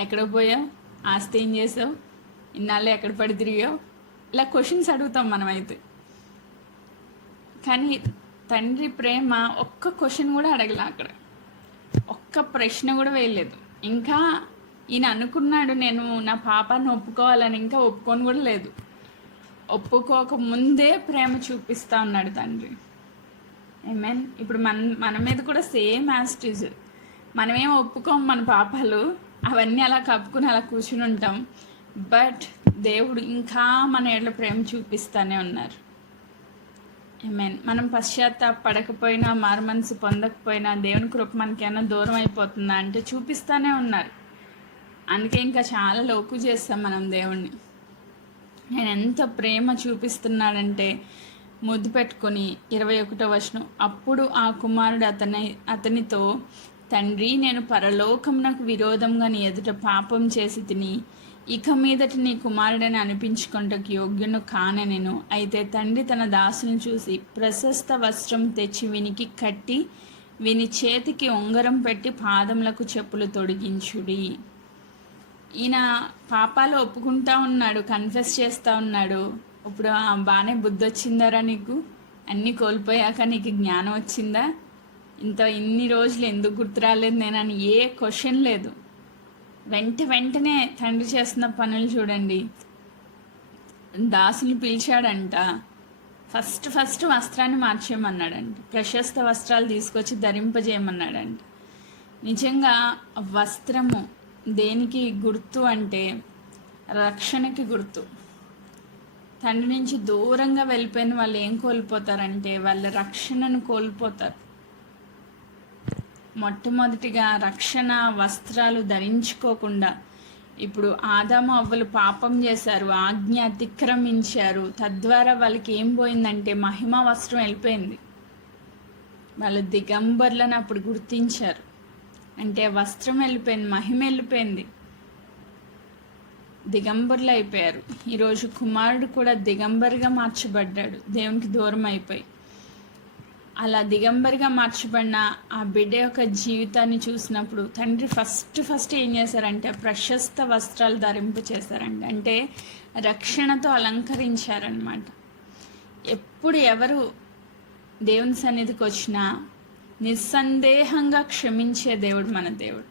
ఎక్కడ పోయావు, ఆస్తి ఏం చేసావు, ఇన్నాళ్ళు ఎక్కడ పడి తిరిగావు, ఇలా క్వశ్చన్స్ అడుగుతాం మనమైతే. కానీ తండ్రి ప్రేమ ఒక్క క్వశ్చన్ కూడా అడగల. అక్కడ ఒక్క ఒక్క ప్రశ్న కూడా వేయలేదు. ఇంకా ఈయన అనుకున్నాడు నేను నా పాపాన్ని ఒప్పుకోవాలని, ఇంకా ఒప్పుకొని కూడా లేదు. ఒప్పుకోక ముందే ప్రేమ చూపిస్తా ఉన్నాడు తండ్రి. ఆమేన్. ఇప్పుడు మన మీద కూడా సేమ్ యాస్టిజ్. మనమేం ఒప్పుకోం మన పాపాలు, అవన్నీ అలా కప్పుకుని అలా కూర్చుని ఉంటాం. బట్ దేవుడు ఇంకా మన ఏళ్ళ ప్రేమ చూపిస్తానే ఉన్నారు. ఆమేన్. మనం పశ్చాత్తాపడకపోయినా, మారు మనసు పొందకపోయినా దేవుని కృప మనకి ఏమైనా దూరం అయిపోతుందా అంటే చూపిస్తానే ఉన్నారు. అందుకే ఇంకా చాలా లోకు చేస్తాం మనం దేవుణ్ణి. ఆయన ఎంత ప్రేమ చూపిస్తున్నాడంటే ముద్దు పెట్టుకొని 21వ వచనం, అప్పుడు ఆ కుమారుడు అతనితో, తండ్రి, నేను పరలోకమునకు విరోధంగా నీ ఎదుట పాపం చేసి తిని ఇక మీదట నీ కుమారుడని అనిపించుకుంటకు యోగ్యును కానెను. అయితే తండ్రి తన దాసుని చూసి ప్రశస్త వస్త్రం తెచ్చి వినికి కట్టి విని చేతికి ఉంగరం పెట్టి పాదములకు చెప్పులు తొడిగించుడి. ఈయన పాపాలు ఒప్పుకుంటా ఉన్నాడు, కన్ఫెస్ చేస్తూ ఉన్నాడు. ఇప్పుడు బాగానే బుద్ధి వచ్చిందారా నీకు? అన్నీ కోల్పోయాక నీకు జ్ఞానం వచ్చిందా? ఇన్ని రోజులు ఎందుకు గుర్తు రాలేదు నేనని ఏ క్వశ్చన్ లేదు. వెంటనే తండ్రి చేస్తున్న పనులు చూడండి. దాసులు పిలిచాడంట, ఫస్ట్ వస్త్రాన్ని మార్చేయమన్నాడంట, ప్రశస్త వస్త్రాలు తీసుకొచ్చి ధరింపజేయమన్నాడంట. నిజంగా వస్త్రము దేనికి గుర్తు అంటే రక్షణకి గుర్తు. తండ్రి నుంచి దూరంగా వెళ్ళిపోయిన వాళ్ళు ఏం కోల్పోతారంటే వాళ్ళ రక్షణను కోల్పోతారు. మొట్టమొదటిగా రక్షణ వస్త్రాలు ధరించుకోకుండా ఇప్పుడు ఆదాము అవ్వలు పాపం చేశారు, ఆజ్ఞ అతిక్రమించారు. తద్వారా వాళ్ళకి ఏం పోయిందంటే మహిమ వస్త్రం వెళ్ళిపోయింది. వాళ్ళు దిగంబర్లను అప్పుడు గుర్తించారు. అంటే వస్త్రం వెళ్ళిపోయింది, మహిమ వెళ్ళిపోయింది, దిగంబర్లు అయిపోయారు. ఈరోజు కుమారుడు కూడా దిగంబరిగా మార్చబడ్డాడు, దేవునికి దూరం అయిపోయి. అలా దిగంబరిగా మార్చబడిన ఆ బిడ్డ యొక్క జీవితాన్ని చూసినప్పుడు తండ్రి ఫస్ట్ ఏం చేశారంటే ప్రశస్త వస్త్రాలు ధరింపు చేశారండి. అంటే రక్షణతో అలంకరించారనమాట. ఎప్పుడు ఎవరు దేవుని సన్నిధికి వచ్చినా నిస్సందేహంగా క్షమించే దేవుడు మన దేవుడు.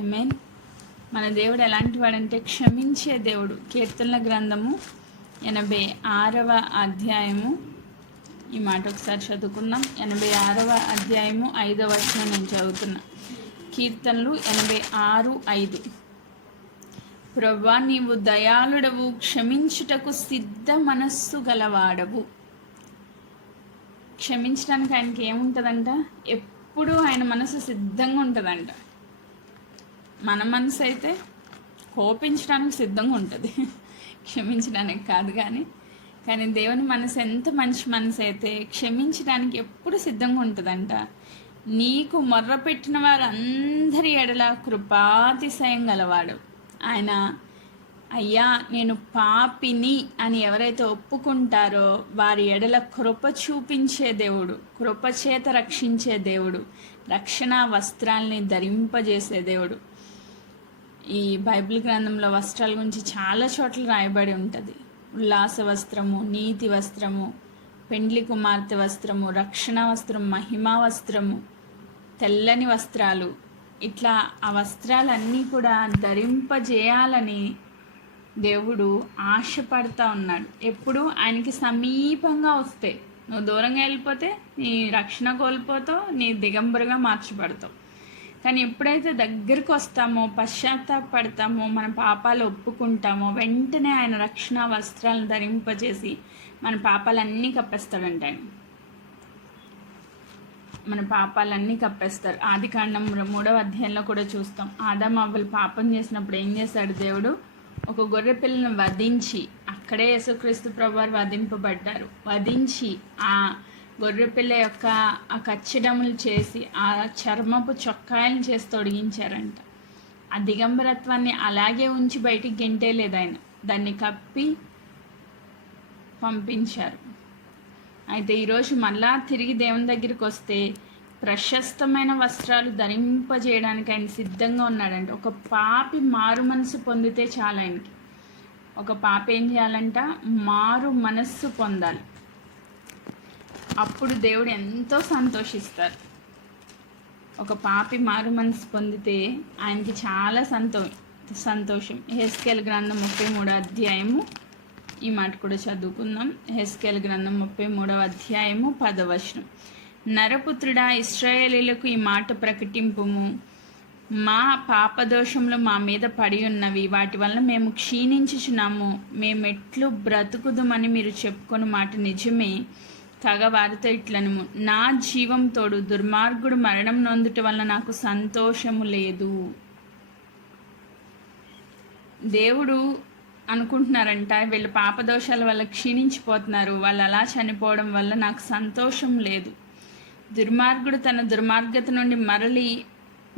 ఆమేన్. మన దేవుడు ఎలాంటి వాడంటే క్షమించే దేవుడు. కీర్తనల గ్రంథము 86వ అధ్యాయము, ఈ మాట ఒకసారి చదువుకుందాం. 86వ అధ్యాయము 5వ వచనం నేను చదువుతున్నా. కీర్తనలు 86:5. ప్రభువా, నీవు దయాళుడవు, క్షమించుటకు సిద్ధ మనస్సు గలవాడవు. క్షమించడానికి ఆయనకి ఏముంటుందంట? ఎప్పుడూ ఆయన మనసు సిద్ధంగా ఉంటుందంట. మన మనసు అయితే కోపించడానికి సిద్ధంగా ఉంటుంది, క్షమించడానికి కాదు. కానీ దేవుని మనసు ఎంత మంచి మనసు అయితే క్షమించడానికి ఎప్పుడు సిద్ధంగా ఉంటుందంట. నీకు మొర్ర పెట్టిన వారందరి ఎడల కృపాతిశయం గలవాడు. ఆయన అయ్యా నేను పాపిని అని ఎవరైతే ఒప్పుకుంటారో వారి ఎడల కృప చూపించే దేవుడు, కృపచేత రక్షించే దేవుడు, రక్షణ వస్త్రాల్ని ధరింపజేసే దేవుడు. ఈ బైబిల్ గ్రంథంలో వస్త్రాల గురించి చాలా చోట్ల రాయబడి ఉంటుంది. ఉల్లాస వస్త్రము, నీతి వస్త్రము, పెండ్లి కుమార్తె వస్త్రము, రక్షణ వస్త్రం, మహిమా వస్త్రము, తెల్లని వస్త్రాలు. ఇట్లా ఆ వస్త్రాలన్నీ కూడా ధరింపజేయాలని దేవుడు ఆశపడతా ఉన్నాడు. ఎప్పుడు ఆయనకి సమీపంగా వస్తే, నువ్వు దూరంగా వెళ్ళిపోతే నీ రక్షణ కోల్పోతావు, నీ దిగంబరుగా మార్చబడతావు. కానీ ఎప్పుడైతే దగ్గరికి వస్తామో, పశ్చాత్తాపడతామో, మన పాపాలు ఒప్పుకుంటామో, వెంటనే ఆయన రక్షణ వస్త్రాలను ధరింపజేసి మన పాపాలన్నీ కప్పేస్తాడంట. ఆయన మన పాపాలన్నీ కప్పేస్తారు. ఆదికాండం 3వ అధ్యాయంలో కూడా చూస్తాం. ఆదాము అవ్వలు పాపం చేసినప్పుడు ఏం చేశాడు దేవుడు? ఒక గొర్రె పిల్లను వధించి, అక్కడే యేసుక్రీస్తు ప్రభువారు వధింపబడ్డారు, వధించి ఆ గొర్రెపిల్ల యొక్క ఆ కచ్చడములు చేసి ఆ చర్మపు చొక్కాయలను చేసి తొడిగించారంట. ఆ దిగంబరత్వాన్ని అలాగే ఉంచి బయటికి గెంటేలేదు ఆయన, దాన్ని కప్పి పంపించారు. అయితే ఈరోజు మళ్ళా తిరిగి దేవుని దగ్గరికి వస్తే ప్రశస్తమైన వస్త్రాలు ధరింపజేయడానికి ఆయన సిద్ధంగా ఉన్నాడంట. ఒక పాపి మారు మనసు పొందితే చాలు ఆయనకి. ఒక పాప ఏం చేయాలంట? మారు మనస్సు పొందాలి. అప్పుడు దేవుడు ఎంతో సంతోషిస్తారు. ఒక పాపి మారు మనసు పొందితే ఆయనకి చాలా సంతోషం. హెస్కేల్ గ్రంథం 33వ అధ్యాయము ఈ మాట కూడా చదువుకుందాం. హెస్కేల్ గ్రంథం 33వ అధ్యాయము 10వ వచనం. నరపుత్రుడా, ఇశ్రాయేలీయులకు ఈ మాట ప్రకటింపుము. మా పాపదోషములు మా మీద పడి ఉన్నవి, వాటి వల్ల మేము క్షీణించుచున్నాము. మేమెట్లు బ్రతుకుదుమని మీరు చెప్పుకొని మాట నిజమే. కాగా వారితో ఇట్లనము, నా జీవం తోడు దుర్మార్గుడు మరణం నొందుట వల్ల నాకు సంతోషము లేదు. దేవుడు అనుకుంటున్నారంట, వీళ్ళ పాపదోషాల వల్ల క్షీణించిపోతున్నారు, వాళ్ళు అలా చనిపోవడం వల్ల నాకు సంతోషం లేదు. దుర్మార్గుడు తన దుర్మార్గత నుండి మరలి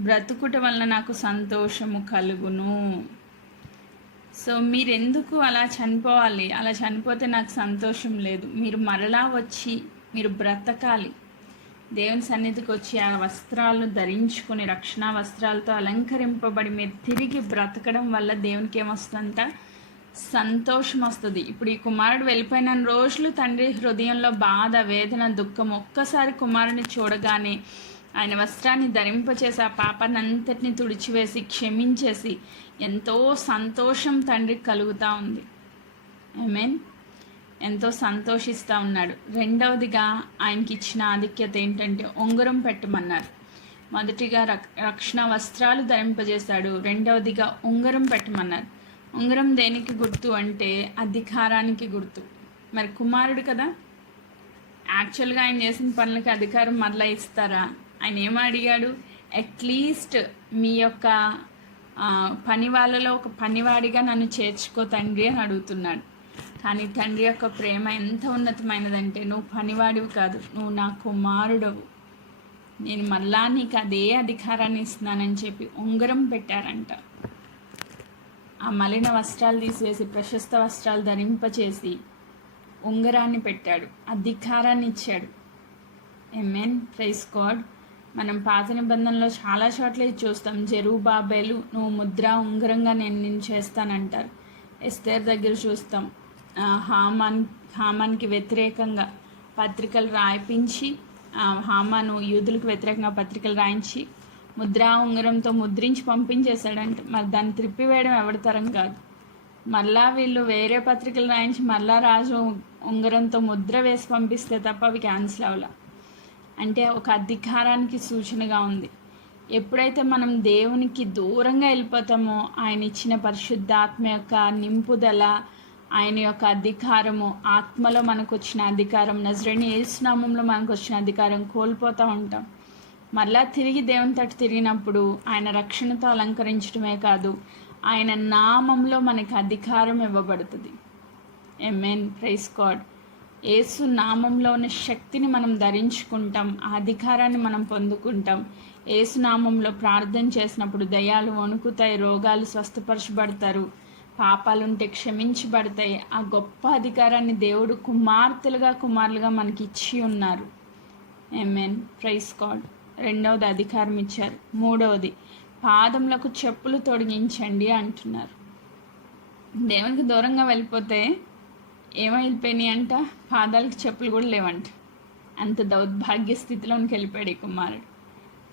బ్రతుకుట వలన నాకు సంతోషము కలుగును. సో మీరెందుకు అలా చనిపోవాలి? అలా చనిపోతే నాకు సంతోషం లేదు. మీరు మరలా వచ్చి మీరు బ్రతకాలి. దేవుని సన్నిధికి వచ్చి ఆ వస్త్రాలను ధరించుకొని, రక్షణ వస్త్రాలతో అలంకరింపబడి మీరు తిరిగి బ్రతకడం వల్ల దేవునికి ఏమొస్తుందంట? సంతోషం వస్తుంది. ఇప్పుడు ఈ కుమారుడు వెళ్ళిపోయిన రోజులు తండ్రి హృదయంలో బాధ, వేదన, దుఃఖం. ఒక్కసారి కుమారుని చూడగానే ఆయన వస్త్రాన్ని ధరింపచేసి ఆ పాపాన్ని అంతటిని తుడిచివేసి క్షమించేసి ఎంతో సంతోషం తండ్రికి కలుగుతూ ఉంది. ఆమేన్. ఎంతో సంతోషిస్తూ ఉన్నాడు. రెండవదిగా ఆయనకి ఇచ్చిన ఆధిక్యత ఏంటంటే ఉంగరం పెట్టమన్నారు. మొదటిగా రక్షణ వస్త్రాలు ధరింపజేశాడు. రెండవదిగా ఉంగరం పెట్టమన్నారు. ఉంగరం దేనికి గుర్తు అంటే అధికారానికి గుర్తు. మరి కుమారుడు కదా, యాక్చువల్గా ఆయన చేసిన పనులకి అధికారం మరలా ఇస్తారా? ఆయన ఏం అడిగాడు? అట్లీస్ట్ మీ యొక్క పని వాళ్ళలో ఒక పనివాడిగా నన్ను చేర్చుకో తండ్రి అని అడుగుతున్నాడు. కానీ తండ్రి యొక్క ప్రేమ ఎంత ఉన్నతమైనదంటే, నువ్వు పనివాడివి కాదు, నువ్వు నా కుమారుడవు, నేను మళ్ళా నీకు అదే అధికారాన్ని ఇస్తున్నానని చెప్పి ఉంగరం పెట్టారంట. ఆ మలిన వస్త్రాలు తీసివేసి ప్రశస్త వస్త్రాలు ధరింపచేసి ఉంగరాన్ని పెట్టాడు, అధికారాన్ని ఇచ్చాడు. ఆమేన్. Praise God. మనం పాత నిబంధనలో చాలా చోట్ల ఇది చూస్తాం. జెరుబ్బాబెలు, నువ్వు ముద్ర ఉంగరంగా నేను నిన్ను చేస్తానంటారు. ఎస్తేర్ దగ్గర చూస్తాం. హామాన్కి వ్యతిరేకంగా పత్రికలు రాయించి, హామాను యూదులకు వ్యతిరేకంగా పత్రికలు రాయించి ముద్రా ఉంగరంతో ముద్రించి పంపించేశాడంట. మరి దాన్ని త్రిప్పివేయడం ఎవరి తరం కాదు. మళ్ళా వీళ్ళు వేరే పత్రికలు రాయించి మళ్ళా రాజు ఉంగరంతో ముద్ర వేసి పంపిస్తే తప్ప అవి క్యాన్సిల్ అవ్వాల. అంటే ఒక అధికారానికి సూచనగా ఉంది. ఎప్పుడైతే మనం దేవునికి దూరంగా వెళ్ళిపోతామో, ఆయన ఇచ్చిన పరిశుద్ధాత్మ యొక్క నింపుదల, ఆయన యొక్క అధికారము, ఆత్మలో మనకు వచ్చిన అధికారం, నజరేయుని యేసు నామములో మనకు వచ్చిన అధికారం కోల్పోతూ ఉంటాం. మళ్ళా తిరిగి దేవుని తట్టు తిరిగినప్పుడు ఆయన రక్షణతో అలంకరించడమే కాదు, ఆయన నామంలో మనకి అధికారం ఇవ్వబడుతుంది. ఆమేన్. Praise God. యేసు నామంలో ఉన్న శక్తిని మనం ధరించుకుంటాం, ఆ అధికారాన్ని మనం పొందుకుంటాం. యేసు నామంలో ప్రార్థన చేసినప్పుడు దయ్యాలు వణుకుతాయి, రోగాలు స్వస్థపరచబడతారు, పాపాలుంటే క్షమించబడతాయి. ఆ గొప్ప అధికారాన్ని దేవుడు కుమారులుగా మనకి ఇచ్చి ఉన్నారు. ఆమేన్. Praise God. రెండవది అధికారం ఇచ్చారు. మూడవది పాదములకు చెప్పులు తొడిగించండి అంటున్నారు. దేవునికి దూరంగా వెళ్ళిపోతే ఏమైపోయినాయి అంట? పాదాలకు చెప్పులు కూడా లేవంట. అంత దౌర్భాగ్య స్థితిలోనికి వెళ్ళిపోయాడు ఈ కుమారుడు.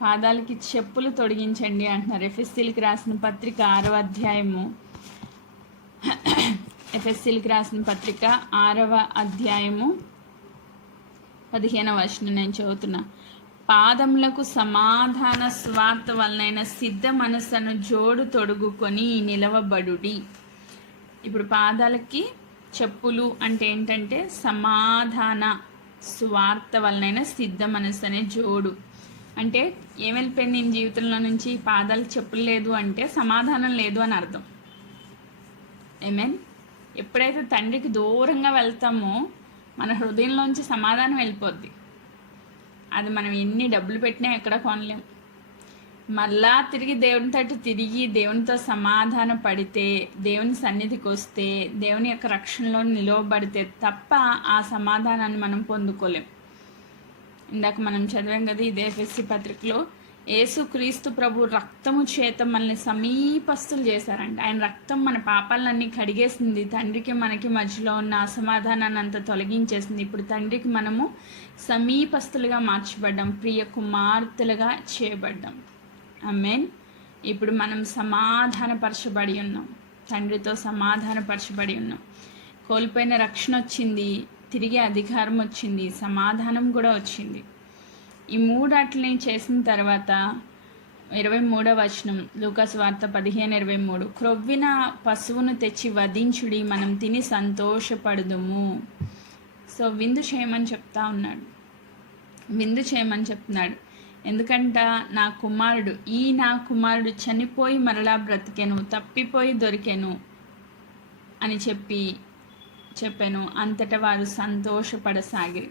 పాదాలకి చెప్పులు తొడిగించండి అంటున్నారు. ఎఫెసీలకు రాసిన పత్రిక 6వ అధ్యాయము, ఎఫెసీలకు రాసిన పత్రిక 6వ అధ్యాయము 15వ వచనం నేను చదువుతున్నా. పాదములకు సమాధాన స్వార్థ వలనైన సిద్ధ మనస్సును జోడు తొడుగుకొని నిలవబడుడి. ఇప్పుడు పాదాలకి చెప్పులు అంటే ఏంటంటే సమాధాన స్వార్థ వలనైన సిద్ధ మనస్సు అనే జోడు. అంటే ఏం వెళ్ళిపోయింది నేను జీవితంలో నుంచి? పాదాలకు చెప్పులు లేదు అంటే సమాధానం లేదు అని అర్థం. ఆమేన్. ఎప్పుడైతే తండ్రికి దూరంగా వెళ్తామో మన హృదయంలోంచి సమాధానం వెళ్ళిపోద్ది. అది మనం ఎన్ని డబ్బులు పెట్టినా ఎక్కడ కొనలేం. మళ్ళా తిరిగి దేవుని తట్టు తిరిగి దేవునితో సమాధాన పడితే, దేవుని సన్నిధికి వస్తే, దేవుని యొక్క రక్షణలో నిలవబడితే తప్ప ఆ సమాధానాన్ని మనం పొందుకోలేం. ఇందాక మనం చదివాం కదా ఇదే ఎఫెసీ పత్రికలో, యేసుక్రీస్తు ప్రభు రక్తము చేత మనల్ని సమీపస్తులు చేశారంట. ఆయన రక్తం మన పాపాలన్నీ కడిగేసింది. తండ్రికి మనకి మధ్యలో ఉన్న అసమాధానాన్ని అంతా తొలగించేసింది. ఇప్పుడు తండ్రికి మనము సమీపస్తులుగా మార్చబడ్డాం, ప్రియ కుమార్తెలుగా చేయబడ్డాం. ఆమేన్. ఇప్పుడు మనం సమాధానపరచబడి ఉన్నాం, తండ్రితో సమాధానపరచబడి ఉన్నాం. కోల్పోయిన రక్షణ వచ్చింది, తిరిగి అధికారం వచ్చింది, సమాధానం కూడా వచ్చింది. ఈ మూడాట్లని చేసిన తర్వాత 23వ వచనం, లూకాసు వార్త 15:23, క్రొవ్విన పశువును తెచ్చి వధించుడి, మనం తిని సంతోషపడుదుము. సో విందు చేయమని చెప్తా ఉన్నాడు, విందు చేయమని చెప్తున్నాడు. ఎందుకంట నా కుమారుడు చనిపోయి మరలా బ్రతికెను, తప్పిపోయి దొరికెను అని చెప్పాను. అంతటా వారు సంతోషపడసాగిరి.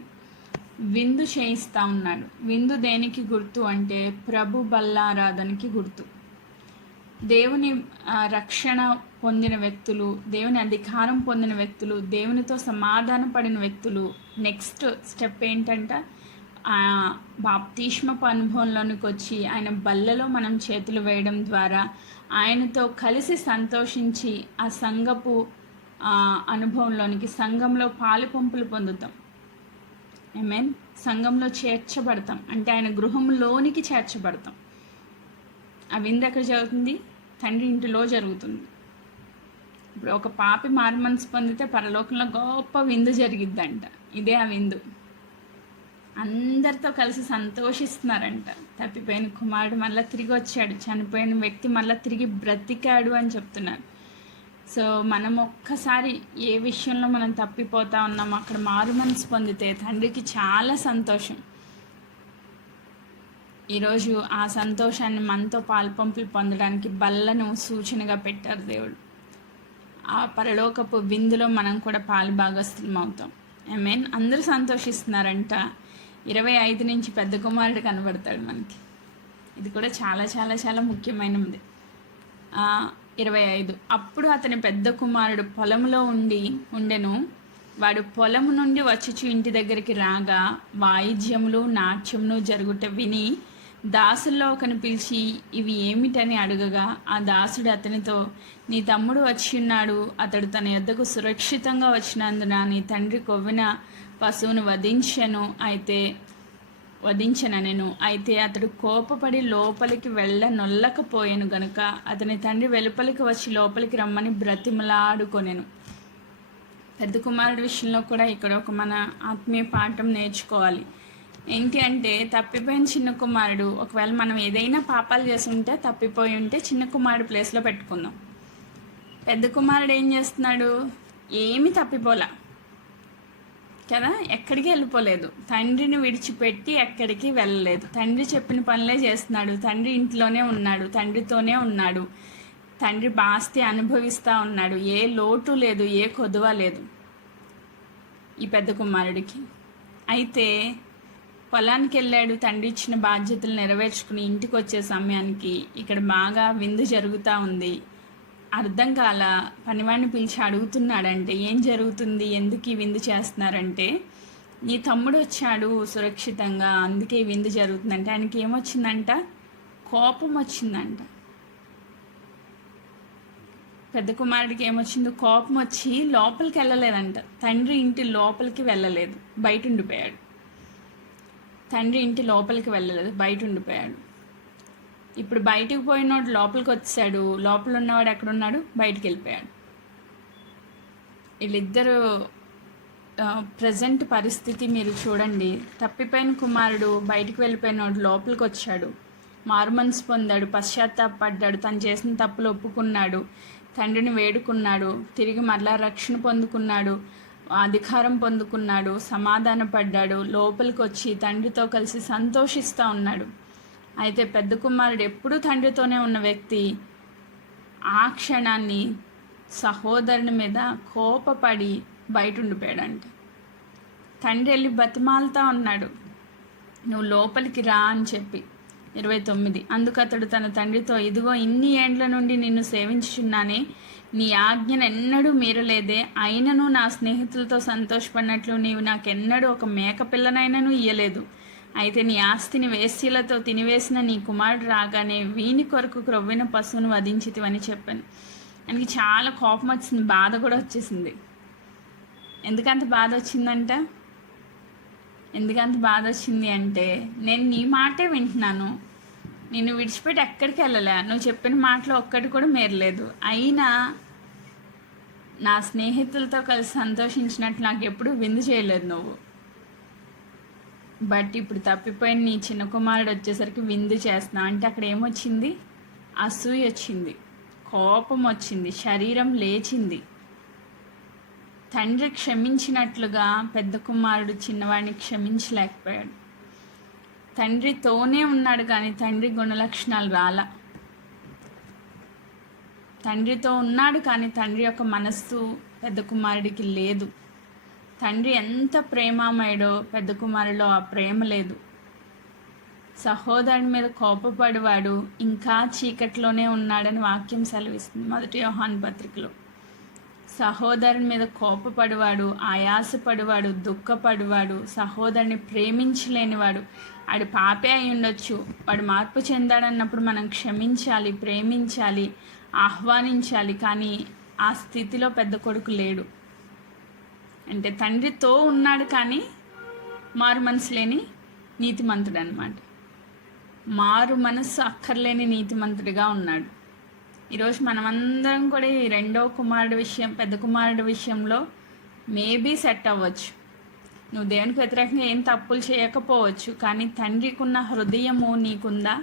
విందు చేయిస్తూ ఉన్నాడు. విందు దేనికి గుర్తు అంటే ప్రభు బల్లారాధనకి గుర్తు. దేవుని రక్షణ పొందిన వ్యక్తులు, దేవుని అధికారం పొందిన వ్యక్తులు, దేవునితో సమాధాన పడిన వ్యక్తులు నెక్స్ట్ స్టెప్ ఏంటంట, బాప్తిస్మపు అనుభవంలోనికి వచ్చి ఆయన బల్లలో మనం చేతులు వేయడం ద్వారా ఆయనతో కలిసి సంతోషించి ఆ సంఘపు అనుభవంలోనికి, సంఘంలో పాలు పంపులు పొందుతాం. ఆమేన్. సంఘంలో చేర్చబడతాం అంటే ఆయన గృహంలోనికి చేర్చబడతాం. ఆ విందు ఎక్కడ జరుగుతుంది? తండ్రి ఇంటిలో జరుగుతుంది. ఇప్పుడు ఒక పాపి మారుమనసు పొందితే పరలోకంలో గొప్ప విందు జరిగిద్దంట. ఇదే ఆ విందు. అందరితో కలిసి సంతోషిస్తున్నారంట. తప్పిపోయిన కుమారుడు మళ్ళీ తిరిగి వచ్చాడు, చనిపోయిన వ్యక్తి మళ్ళీ తిరిగి బ్రతికాడు అని చెప్తున్నారు. సో మనం ఒక్కసారి ఏ విషయంలో మనం తప్పిపోతా ఉన్నామో అక్కడ మారు మనసు పొందితే తండ్రికి చాలా సంతోషం. ఈరోజు ఆ సంతోషాన్ని మనతో పాల్పంపులు పొందడానికి బల్లను సూచనగా పెట్టారు దేవుడు. ఆ పరలోకపు విందులో మనం కూడా పాలు భాగస్థులం అవుతాం. ఆమేన్. అందరూ సంతోషిస్తున్నారంట. 25 నుంచి పెద్ద కుమారుడు కనబడతాడు మనకి. ఇది కూడా చాలా చాలా చాలా ముఖ్యమైనది. 25, అప్పుడు అతని పెద్ద కుమారుడు పొలంలో ఉండెను. వాడు పొలము నుండి వచ్చి ఇంటి దగ్గరికి రాగా వాయిద్యములు నాట్యములు జరుగుట విని దాసుల్లో ఒకని పిలిచి ఇవి ఏమిటని అడగగా ఆ దాసుడు అతనితో, నీ తమ్ముడు వచ్చి ఉన్నాడు, అతడు తన యొద్దకు సురక్షితంగా వచ్చినందున నీ తండ్రి కొవ్విన పశువును వధించనెను. అయితే అతడు కోపపడి లోపలికి నొల్లకపోయాను గనుక అతని తండ్రి వెలుపలికి వచ్చి లోపలికి రమ్మని బ్రతిమలాడుకొనెను. పెద్ద కుమారుడి విషయంలో కూడా ఇక్కడ ఒక మన ఆత్మీయ పాఠం నేర్చుకోవాలి. ఏంటి అంటే తప్పిపోయిన చిన్న కుమారుడు, ఒకవేళ మనం ఏదైనా పాపాలు చేస్తుంటే తప్పిపోయి ఉంటే చిన్న కుమారుడు ప్లేస్లో పెట్టుకుందాం. పెద్ద కుమారుడు ఏం చేస్తున్నాడు? ఏమీ తప్పిపోలా కదా, ఎక్కడికి వెళ్ళిపోలేదు. తండ్రిని విడిచిపెట్టి ఎక్కడికి వెళ్ళలేదు. తండ్రి చెప్పిన పనులే చేస్తున్నాడు. తండ్రి ఇంట్లోనే ఉన్నాడు, తండ్రితోనే ఉన్నాడు, తండ్రి బాస్తి అనుభవిస్తూ ఉన్నాడు. ఏ లోటు లేదు, ఏ కొదువ లేదు ఈ పెద్ద కుమారుడికి. అయితే పొలానికి వెళ్ళాడు, తండ్రి ఇచ్చిన బాధ్యతలు నెరవేర్చుకుని ఇంటికి వచ్చే సమయానికి ఇక్కడ బాగా విందు జరుగుతూ ఉంది. అర్థం కాల. పనివాడిని పిలిచి అడుగుతున్నాడంటే ఏం జరుగుతుంది, ఎందుకు ఈ విందు చేస్తున్నారంటే, నీ తమ్ముడు వచ్చాడు సురక్షితంగా, అందుకే ఈ విందు జరుగుతుందంటే ఆయనకి ఏమొచ్చిందంట? కోపం వచ్చిందంట. పెద్ద కుమారుడికి ఏమొచ్చిందో కోపం వచ్చి లోపలికి వెళ్ళలేదంట. తండ్రి ఇంటి లోపలికి వెళ్ళలేదు, బయట ఉండిపోయాడు. తండ్రి ఇంటి లోపలికి వెళ్ళలేదు, బయట ఉండిపోయాడు. ఇప్పుడు బయటకు పోయినోడు లోపలికి వచ్చాడు, లోపల ఉన్నవాడు ఎక్కడున్నాడు? బయటికి వెళ్ళిపోయాడు. వీళ్ళిద్దరూ ప్రజెంట్ పరిస్థితి మీరు చూడండి. తప్పిపోయిన కుమారుడు బయటికి వెళ్ళిపోయినోడు లోపలికి వచ్చాడు, మారుమనసు పొందాడు, పశ్చాత్తాపడ్డాడు, తను చేసిన తప్పులు ఒప్పుకున్నాడు, తండ్రిని వేడుకున్నాడు, తిరిగి మరలా రక్షణ పొందుకున్నాడు, అధికారం పొందుకున్నాడు, సమాధాన పడ్డాడు, లోపలికి వచ్చి తండ్రితో కలిసి సంతోషిస్తూ ఉన్నాడు. అయితే పెద్ద కుమారుడు ఎప్పుడూ తండ్రితోనే ఉన్న వ్యక్తి ఆ క్షణాన్ని సహోదరుని మీద కోపపడి బయట ఉండిపోయాడంట. తండ్రి వెళ్ళి బతిమాలుతా ఉన్నాడు, నువ్వు లోపలికి రా అని చెప్పి. 29, అందుకు అతడు తన తండ్రితో, ఇదిగో ఇన్ని ఏండ్ల నుండి నిన్ను సేవించుచున్నానే, నీ ఆజ్ఞను ఎన్నడూ మీరలేదే, అయినను నా స్నేహితులతో సంతోషపడినట్లు నీవు నాకెన్నడూ ఒక మేక పిల్లనైనను ఇయ్యలేదు. అయితే నీ ఆస్తిని వేశ్యలతో తినివేసిన నీ కుమారుడు రాగానే వీని కొరకు క్రొవ్విన పశువును వధించితివని చెప్పాను. ఆయనకి చాలా కోపం వచ్చింది, బాధ కూడా వచ్చేసింది. ఎందుకంత బాధ వచ్చిందంటే నేను నీ మాటే వింటున్నాను, నిన్ను విడిచిపెట్టి ఎక్కడికి వెళ్ళలే, నువ్వు చెప్పిన మాటలో ఒక్కటి కూడా మేరలేదు, అయినా నా స్నేహితులతో కలిసి సంతోషించినట్టు నాకు ఎప్పుడూ విందు చేయలేదు నువ్వు. బట్ ఇప్పుడు తప్పిపోయిన నీ చిన్న కుమారుడు వచ్చేసరికి విందు చేస్తున్నావు అంటే అక్కడ ఏమొచ్చింది? అసూయ వచ్చింది, కోపం వచ్చింది, శరీరం లేచింది. తండ్రి క్షమించినట్లుగా పెద్ద కుమారుడు చిన్నవాడిని క్షమించలేకపోయాడు. తండ్రితోనే ఉన్నాడు కానీ తండ్రి గుణలక్షణాలు రాలా. తండ్రితో ఉన్నాడు కానీ తండ్రి యొక్క మనస్సు పెద్ద కుమారుడికి లేదు. తండ్రి ఎంత ప్రేమమయుడో పెద్ద కుమారుడిలో ఆ ప్రేమ లేదు. సహోదరుని మీద కోపపడివాడు ఇంకా చీకట్లోనే ఉన్నాడని వాక్యం సెలవిస్తుంది 1 యోహాను పత్రికలో. సహోదరుని మీద కోపపడివాడు, ఆయాసపడివాడు, దుఃఖపడివాడు, సహోదరుని ప్రేమించలేనివాడు, ఆడి పాపే అయి ఉండొచ్చు, వాడు మార్పు చెందాడన్నప్పుడు మనం క్షమించాలి, ప్రేమించాలి, ఆహ్వానించాలి. కానీ ఆ స్థితిలో పెద్ద కొడుకు లేడు. అంటే తండ్రితో ఉన్నాడు కానీ మారు మనసు లేని నీతిమంతుడు అనమాట. మారు మనస్సు అక్కర్లేని నీతిమంతుడిగా ఉన్నాడు. ఈరోజు మనమందరం కూడా ఈ పెద్ద కుమారుడు విషయంలో మేబీ సెట్ అవ్వచ్చు. నువ్వు దేవునికి వ్యతిరేకంగా ఏం తప్పులు చేయకపోవచ్చు, కానీ తండ్రికి ఉన్న హృదయము నీకుందా?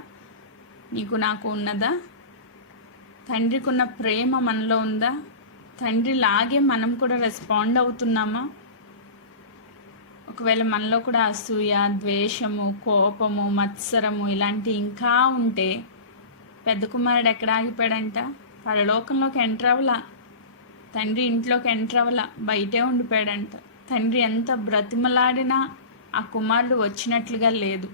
నాకు ఉన్నదా? తండ్రికి ఉన్న ప్రేమ మనలో ఉందా? తండ్రి లాగే మనం కూడా రెస్పాండ్ అవుతున్నామా? ఒకవేళ మనలో కూడా అసూయ, ద్వేషము, కోపము, మత్సరము ఇలాంటి ఇంకా ఉంటే పెద్ద కుమారుడు ఎక్కడ ఆగిపోయాడంట? పరలోకంలోకి ఎంటర్ అవ్వలా, తండ్రి ఇంట్లోకి ఎంటర్ అవ్వలా, బయటే ఉండిపోయాడంట. తండ్రి ఎంత బ్రతిమలాడినా ఆ కుమారుడు వచ్చినట్లుగా లేదు,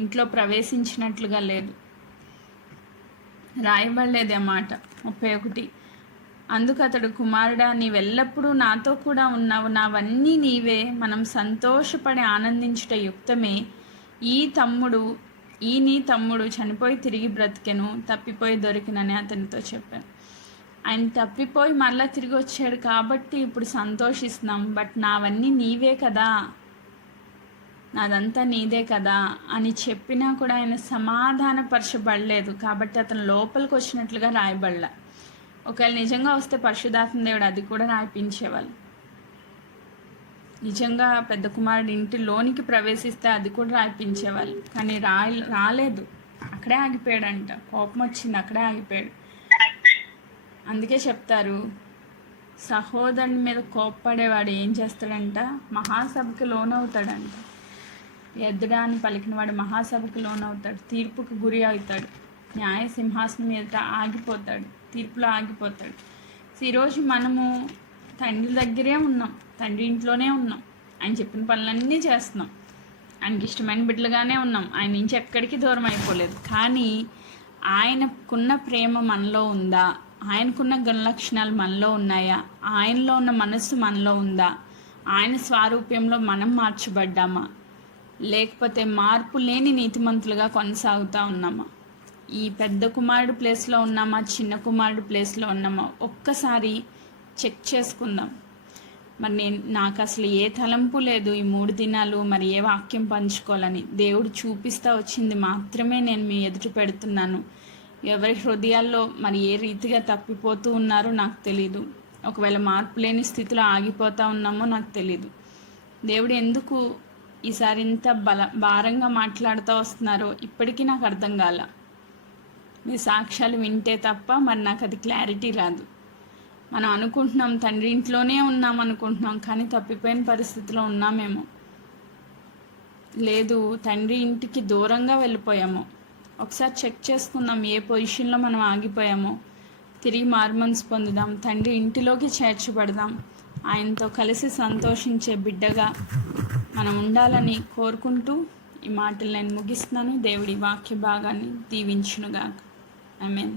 ఇంట్లో ప్రవేశించినట్లుగా లేదు. రాయబడలేదే మాట 31. అందుకు అతడు, కుమారుడా, నీవెల్లప్పుడూ నాతో కూడా ఉన్నావు, నావన్నీ నీవే, మనం సంతోషపడి ఆనందించుట యుక్తమే. నీ తమ్ముడు చనిపోయి తిరిగి బ్రతికెను, తప్పిపోయి దొరికినని అతనితో చెప్పాను. ఆయన తప్పిపోయి మళ్ళీ తిరిగి వచ్చాడు కాబట్టి ఇప్పుడు సంతోషిస్తున్నాం. బట్ నావన్నీ నీవే కదా, నాదంతా నీదే కదా అని చెప్పినా కూడా ఆయన సమాధానపరచబడలేదు. కాబట్టి అతను లోపలికి వచ్చినట్లుగా రాయబడలే. ఒకవేళ నిజంగా వస్తే పరిశుద్ధాత్మ దేవుడు అది కూడా రాయిపించేవాళ్ళు. నిజంగా పెద్ద కుమారుడు ఇంటిలోనికి ప్రవేశిస్తే అది కూడా రాయిపించేవాళ్ళు. కానీ రాలేదు, అక్కడే ఆగిపోయాడంట. కోపం వచ్చింది, అక్కడే ఆగిపోయాడు. అందుకే చెప్తారు, సహోదరుని మీద కోప్పడేవాడు ఏం చేస్తాడంట? మహాసభకి లోనవుతాడంట. ఎద్దుడాన్ని పలికినవాడు మహాసభకు లోనవుతాడు, తీర్పుకు గురి అవుతాడు, న్యాయ సింహాసనం మీద ఆగిపోతాడు, తీర్పులో ఆగిపోతాడు. ఈరోజు మనము తండ్రి దగ్గరే ఉన్నాం, తండ్రి ఇంట్లోనే ఉన్నాం, ఆయన చెప్పిన పనులన్నీ చేస్తున్నాం, ఆయనకి ఇష్టమైన బిడ్డలుగానే ఉన్నాం, ఆయన నుంచి ఎక్కడికి దూరం అయిపోలేదు. కానీ ఆయనకున్న ప్రేమ మనలో ఉందా? ఆయనకున్న గుణలక్షణాలు మనలో ఉన్నాయా? ఆయనలో ఉన్న మనస్సు మనలో ఉందా? ఆయన స్వారూప్యంలో మనం మార్చబడ్డామా? లేకపోతే మార్పు లేని నీతిమంతులుగా కొనసాగుతూ ఉన్నామా? ఈ పెద్ద కుమారుడు ప్లేస్లో ఉన్నామా, చిన్న కుమారుడు ప్లేస్లో ఉన్నామా? ఒక్కసారి చెక్ చేసుకుందాం. మరి నాకు అసలు ఏ తలంపు లేదు ఈ 3 దినాలు మరి ఏ వాక్యం పంచుకోవాలని. దేవుడు చూపిస్తూ వచ్చింది మాత్రమే నేను మీ ఎదుట పెడుతున్నాను. ఎవరి హృదయాల్లో మరి ఏ రీతిగా తప్పిపోతూ ఉన్నారో నాకు తెలీదు. ఒకవేళ మార్పు లేని స్థితిలో ఆగిపోతూ ఉన్నామో నాకు తెలీదు. దేవుడు ఎందుకు ఈసారి ఇంత భారంగా మాట్లాడుతూ వస్తున్నారో ఇప్పటికీ నాకు అర్థం కాల. మీ సాక్ష్యాలు వింటే తప్ప మరి నాకు అది క్లారిటీ రాదు. మనం అనుకుంటున్నాం తండ్రి ఇంట్లోనే ఉన్నాం అనుకుంటున్నాం, కానీ తప్పిపోయిన పరిస్థితిలో ఉన్నామేమో, లేదు తండ్రి ఇంటికి దూరంగా వెళ్ళిపోయాము. ఒకసారి చెక్ చేసుకుందాం ఏ పొజిషన్లో మనం ఆగిపోయామో. తిరిగి మారుమనసు పొందుదాం, తండ్రి ఇంటిలోకి చేర్చబడదాం, ఆయనతో కలిసి సంతోషించే బిడ్డగా మనం ఉండాలని కోరుకుంటూ ఈ మాటలు నేను ముగిస్తున్నాను. దేవుడి వాక్య భాగాన్ని దీవించునుగాక. ఆమేన్.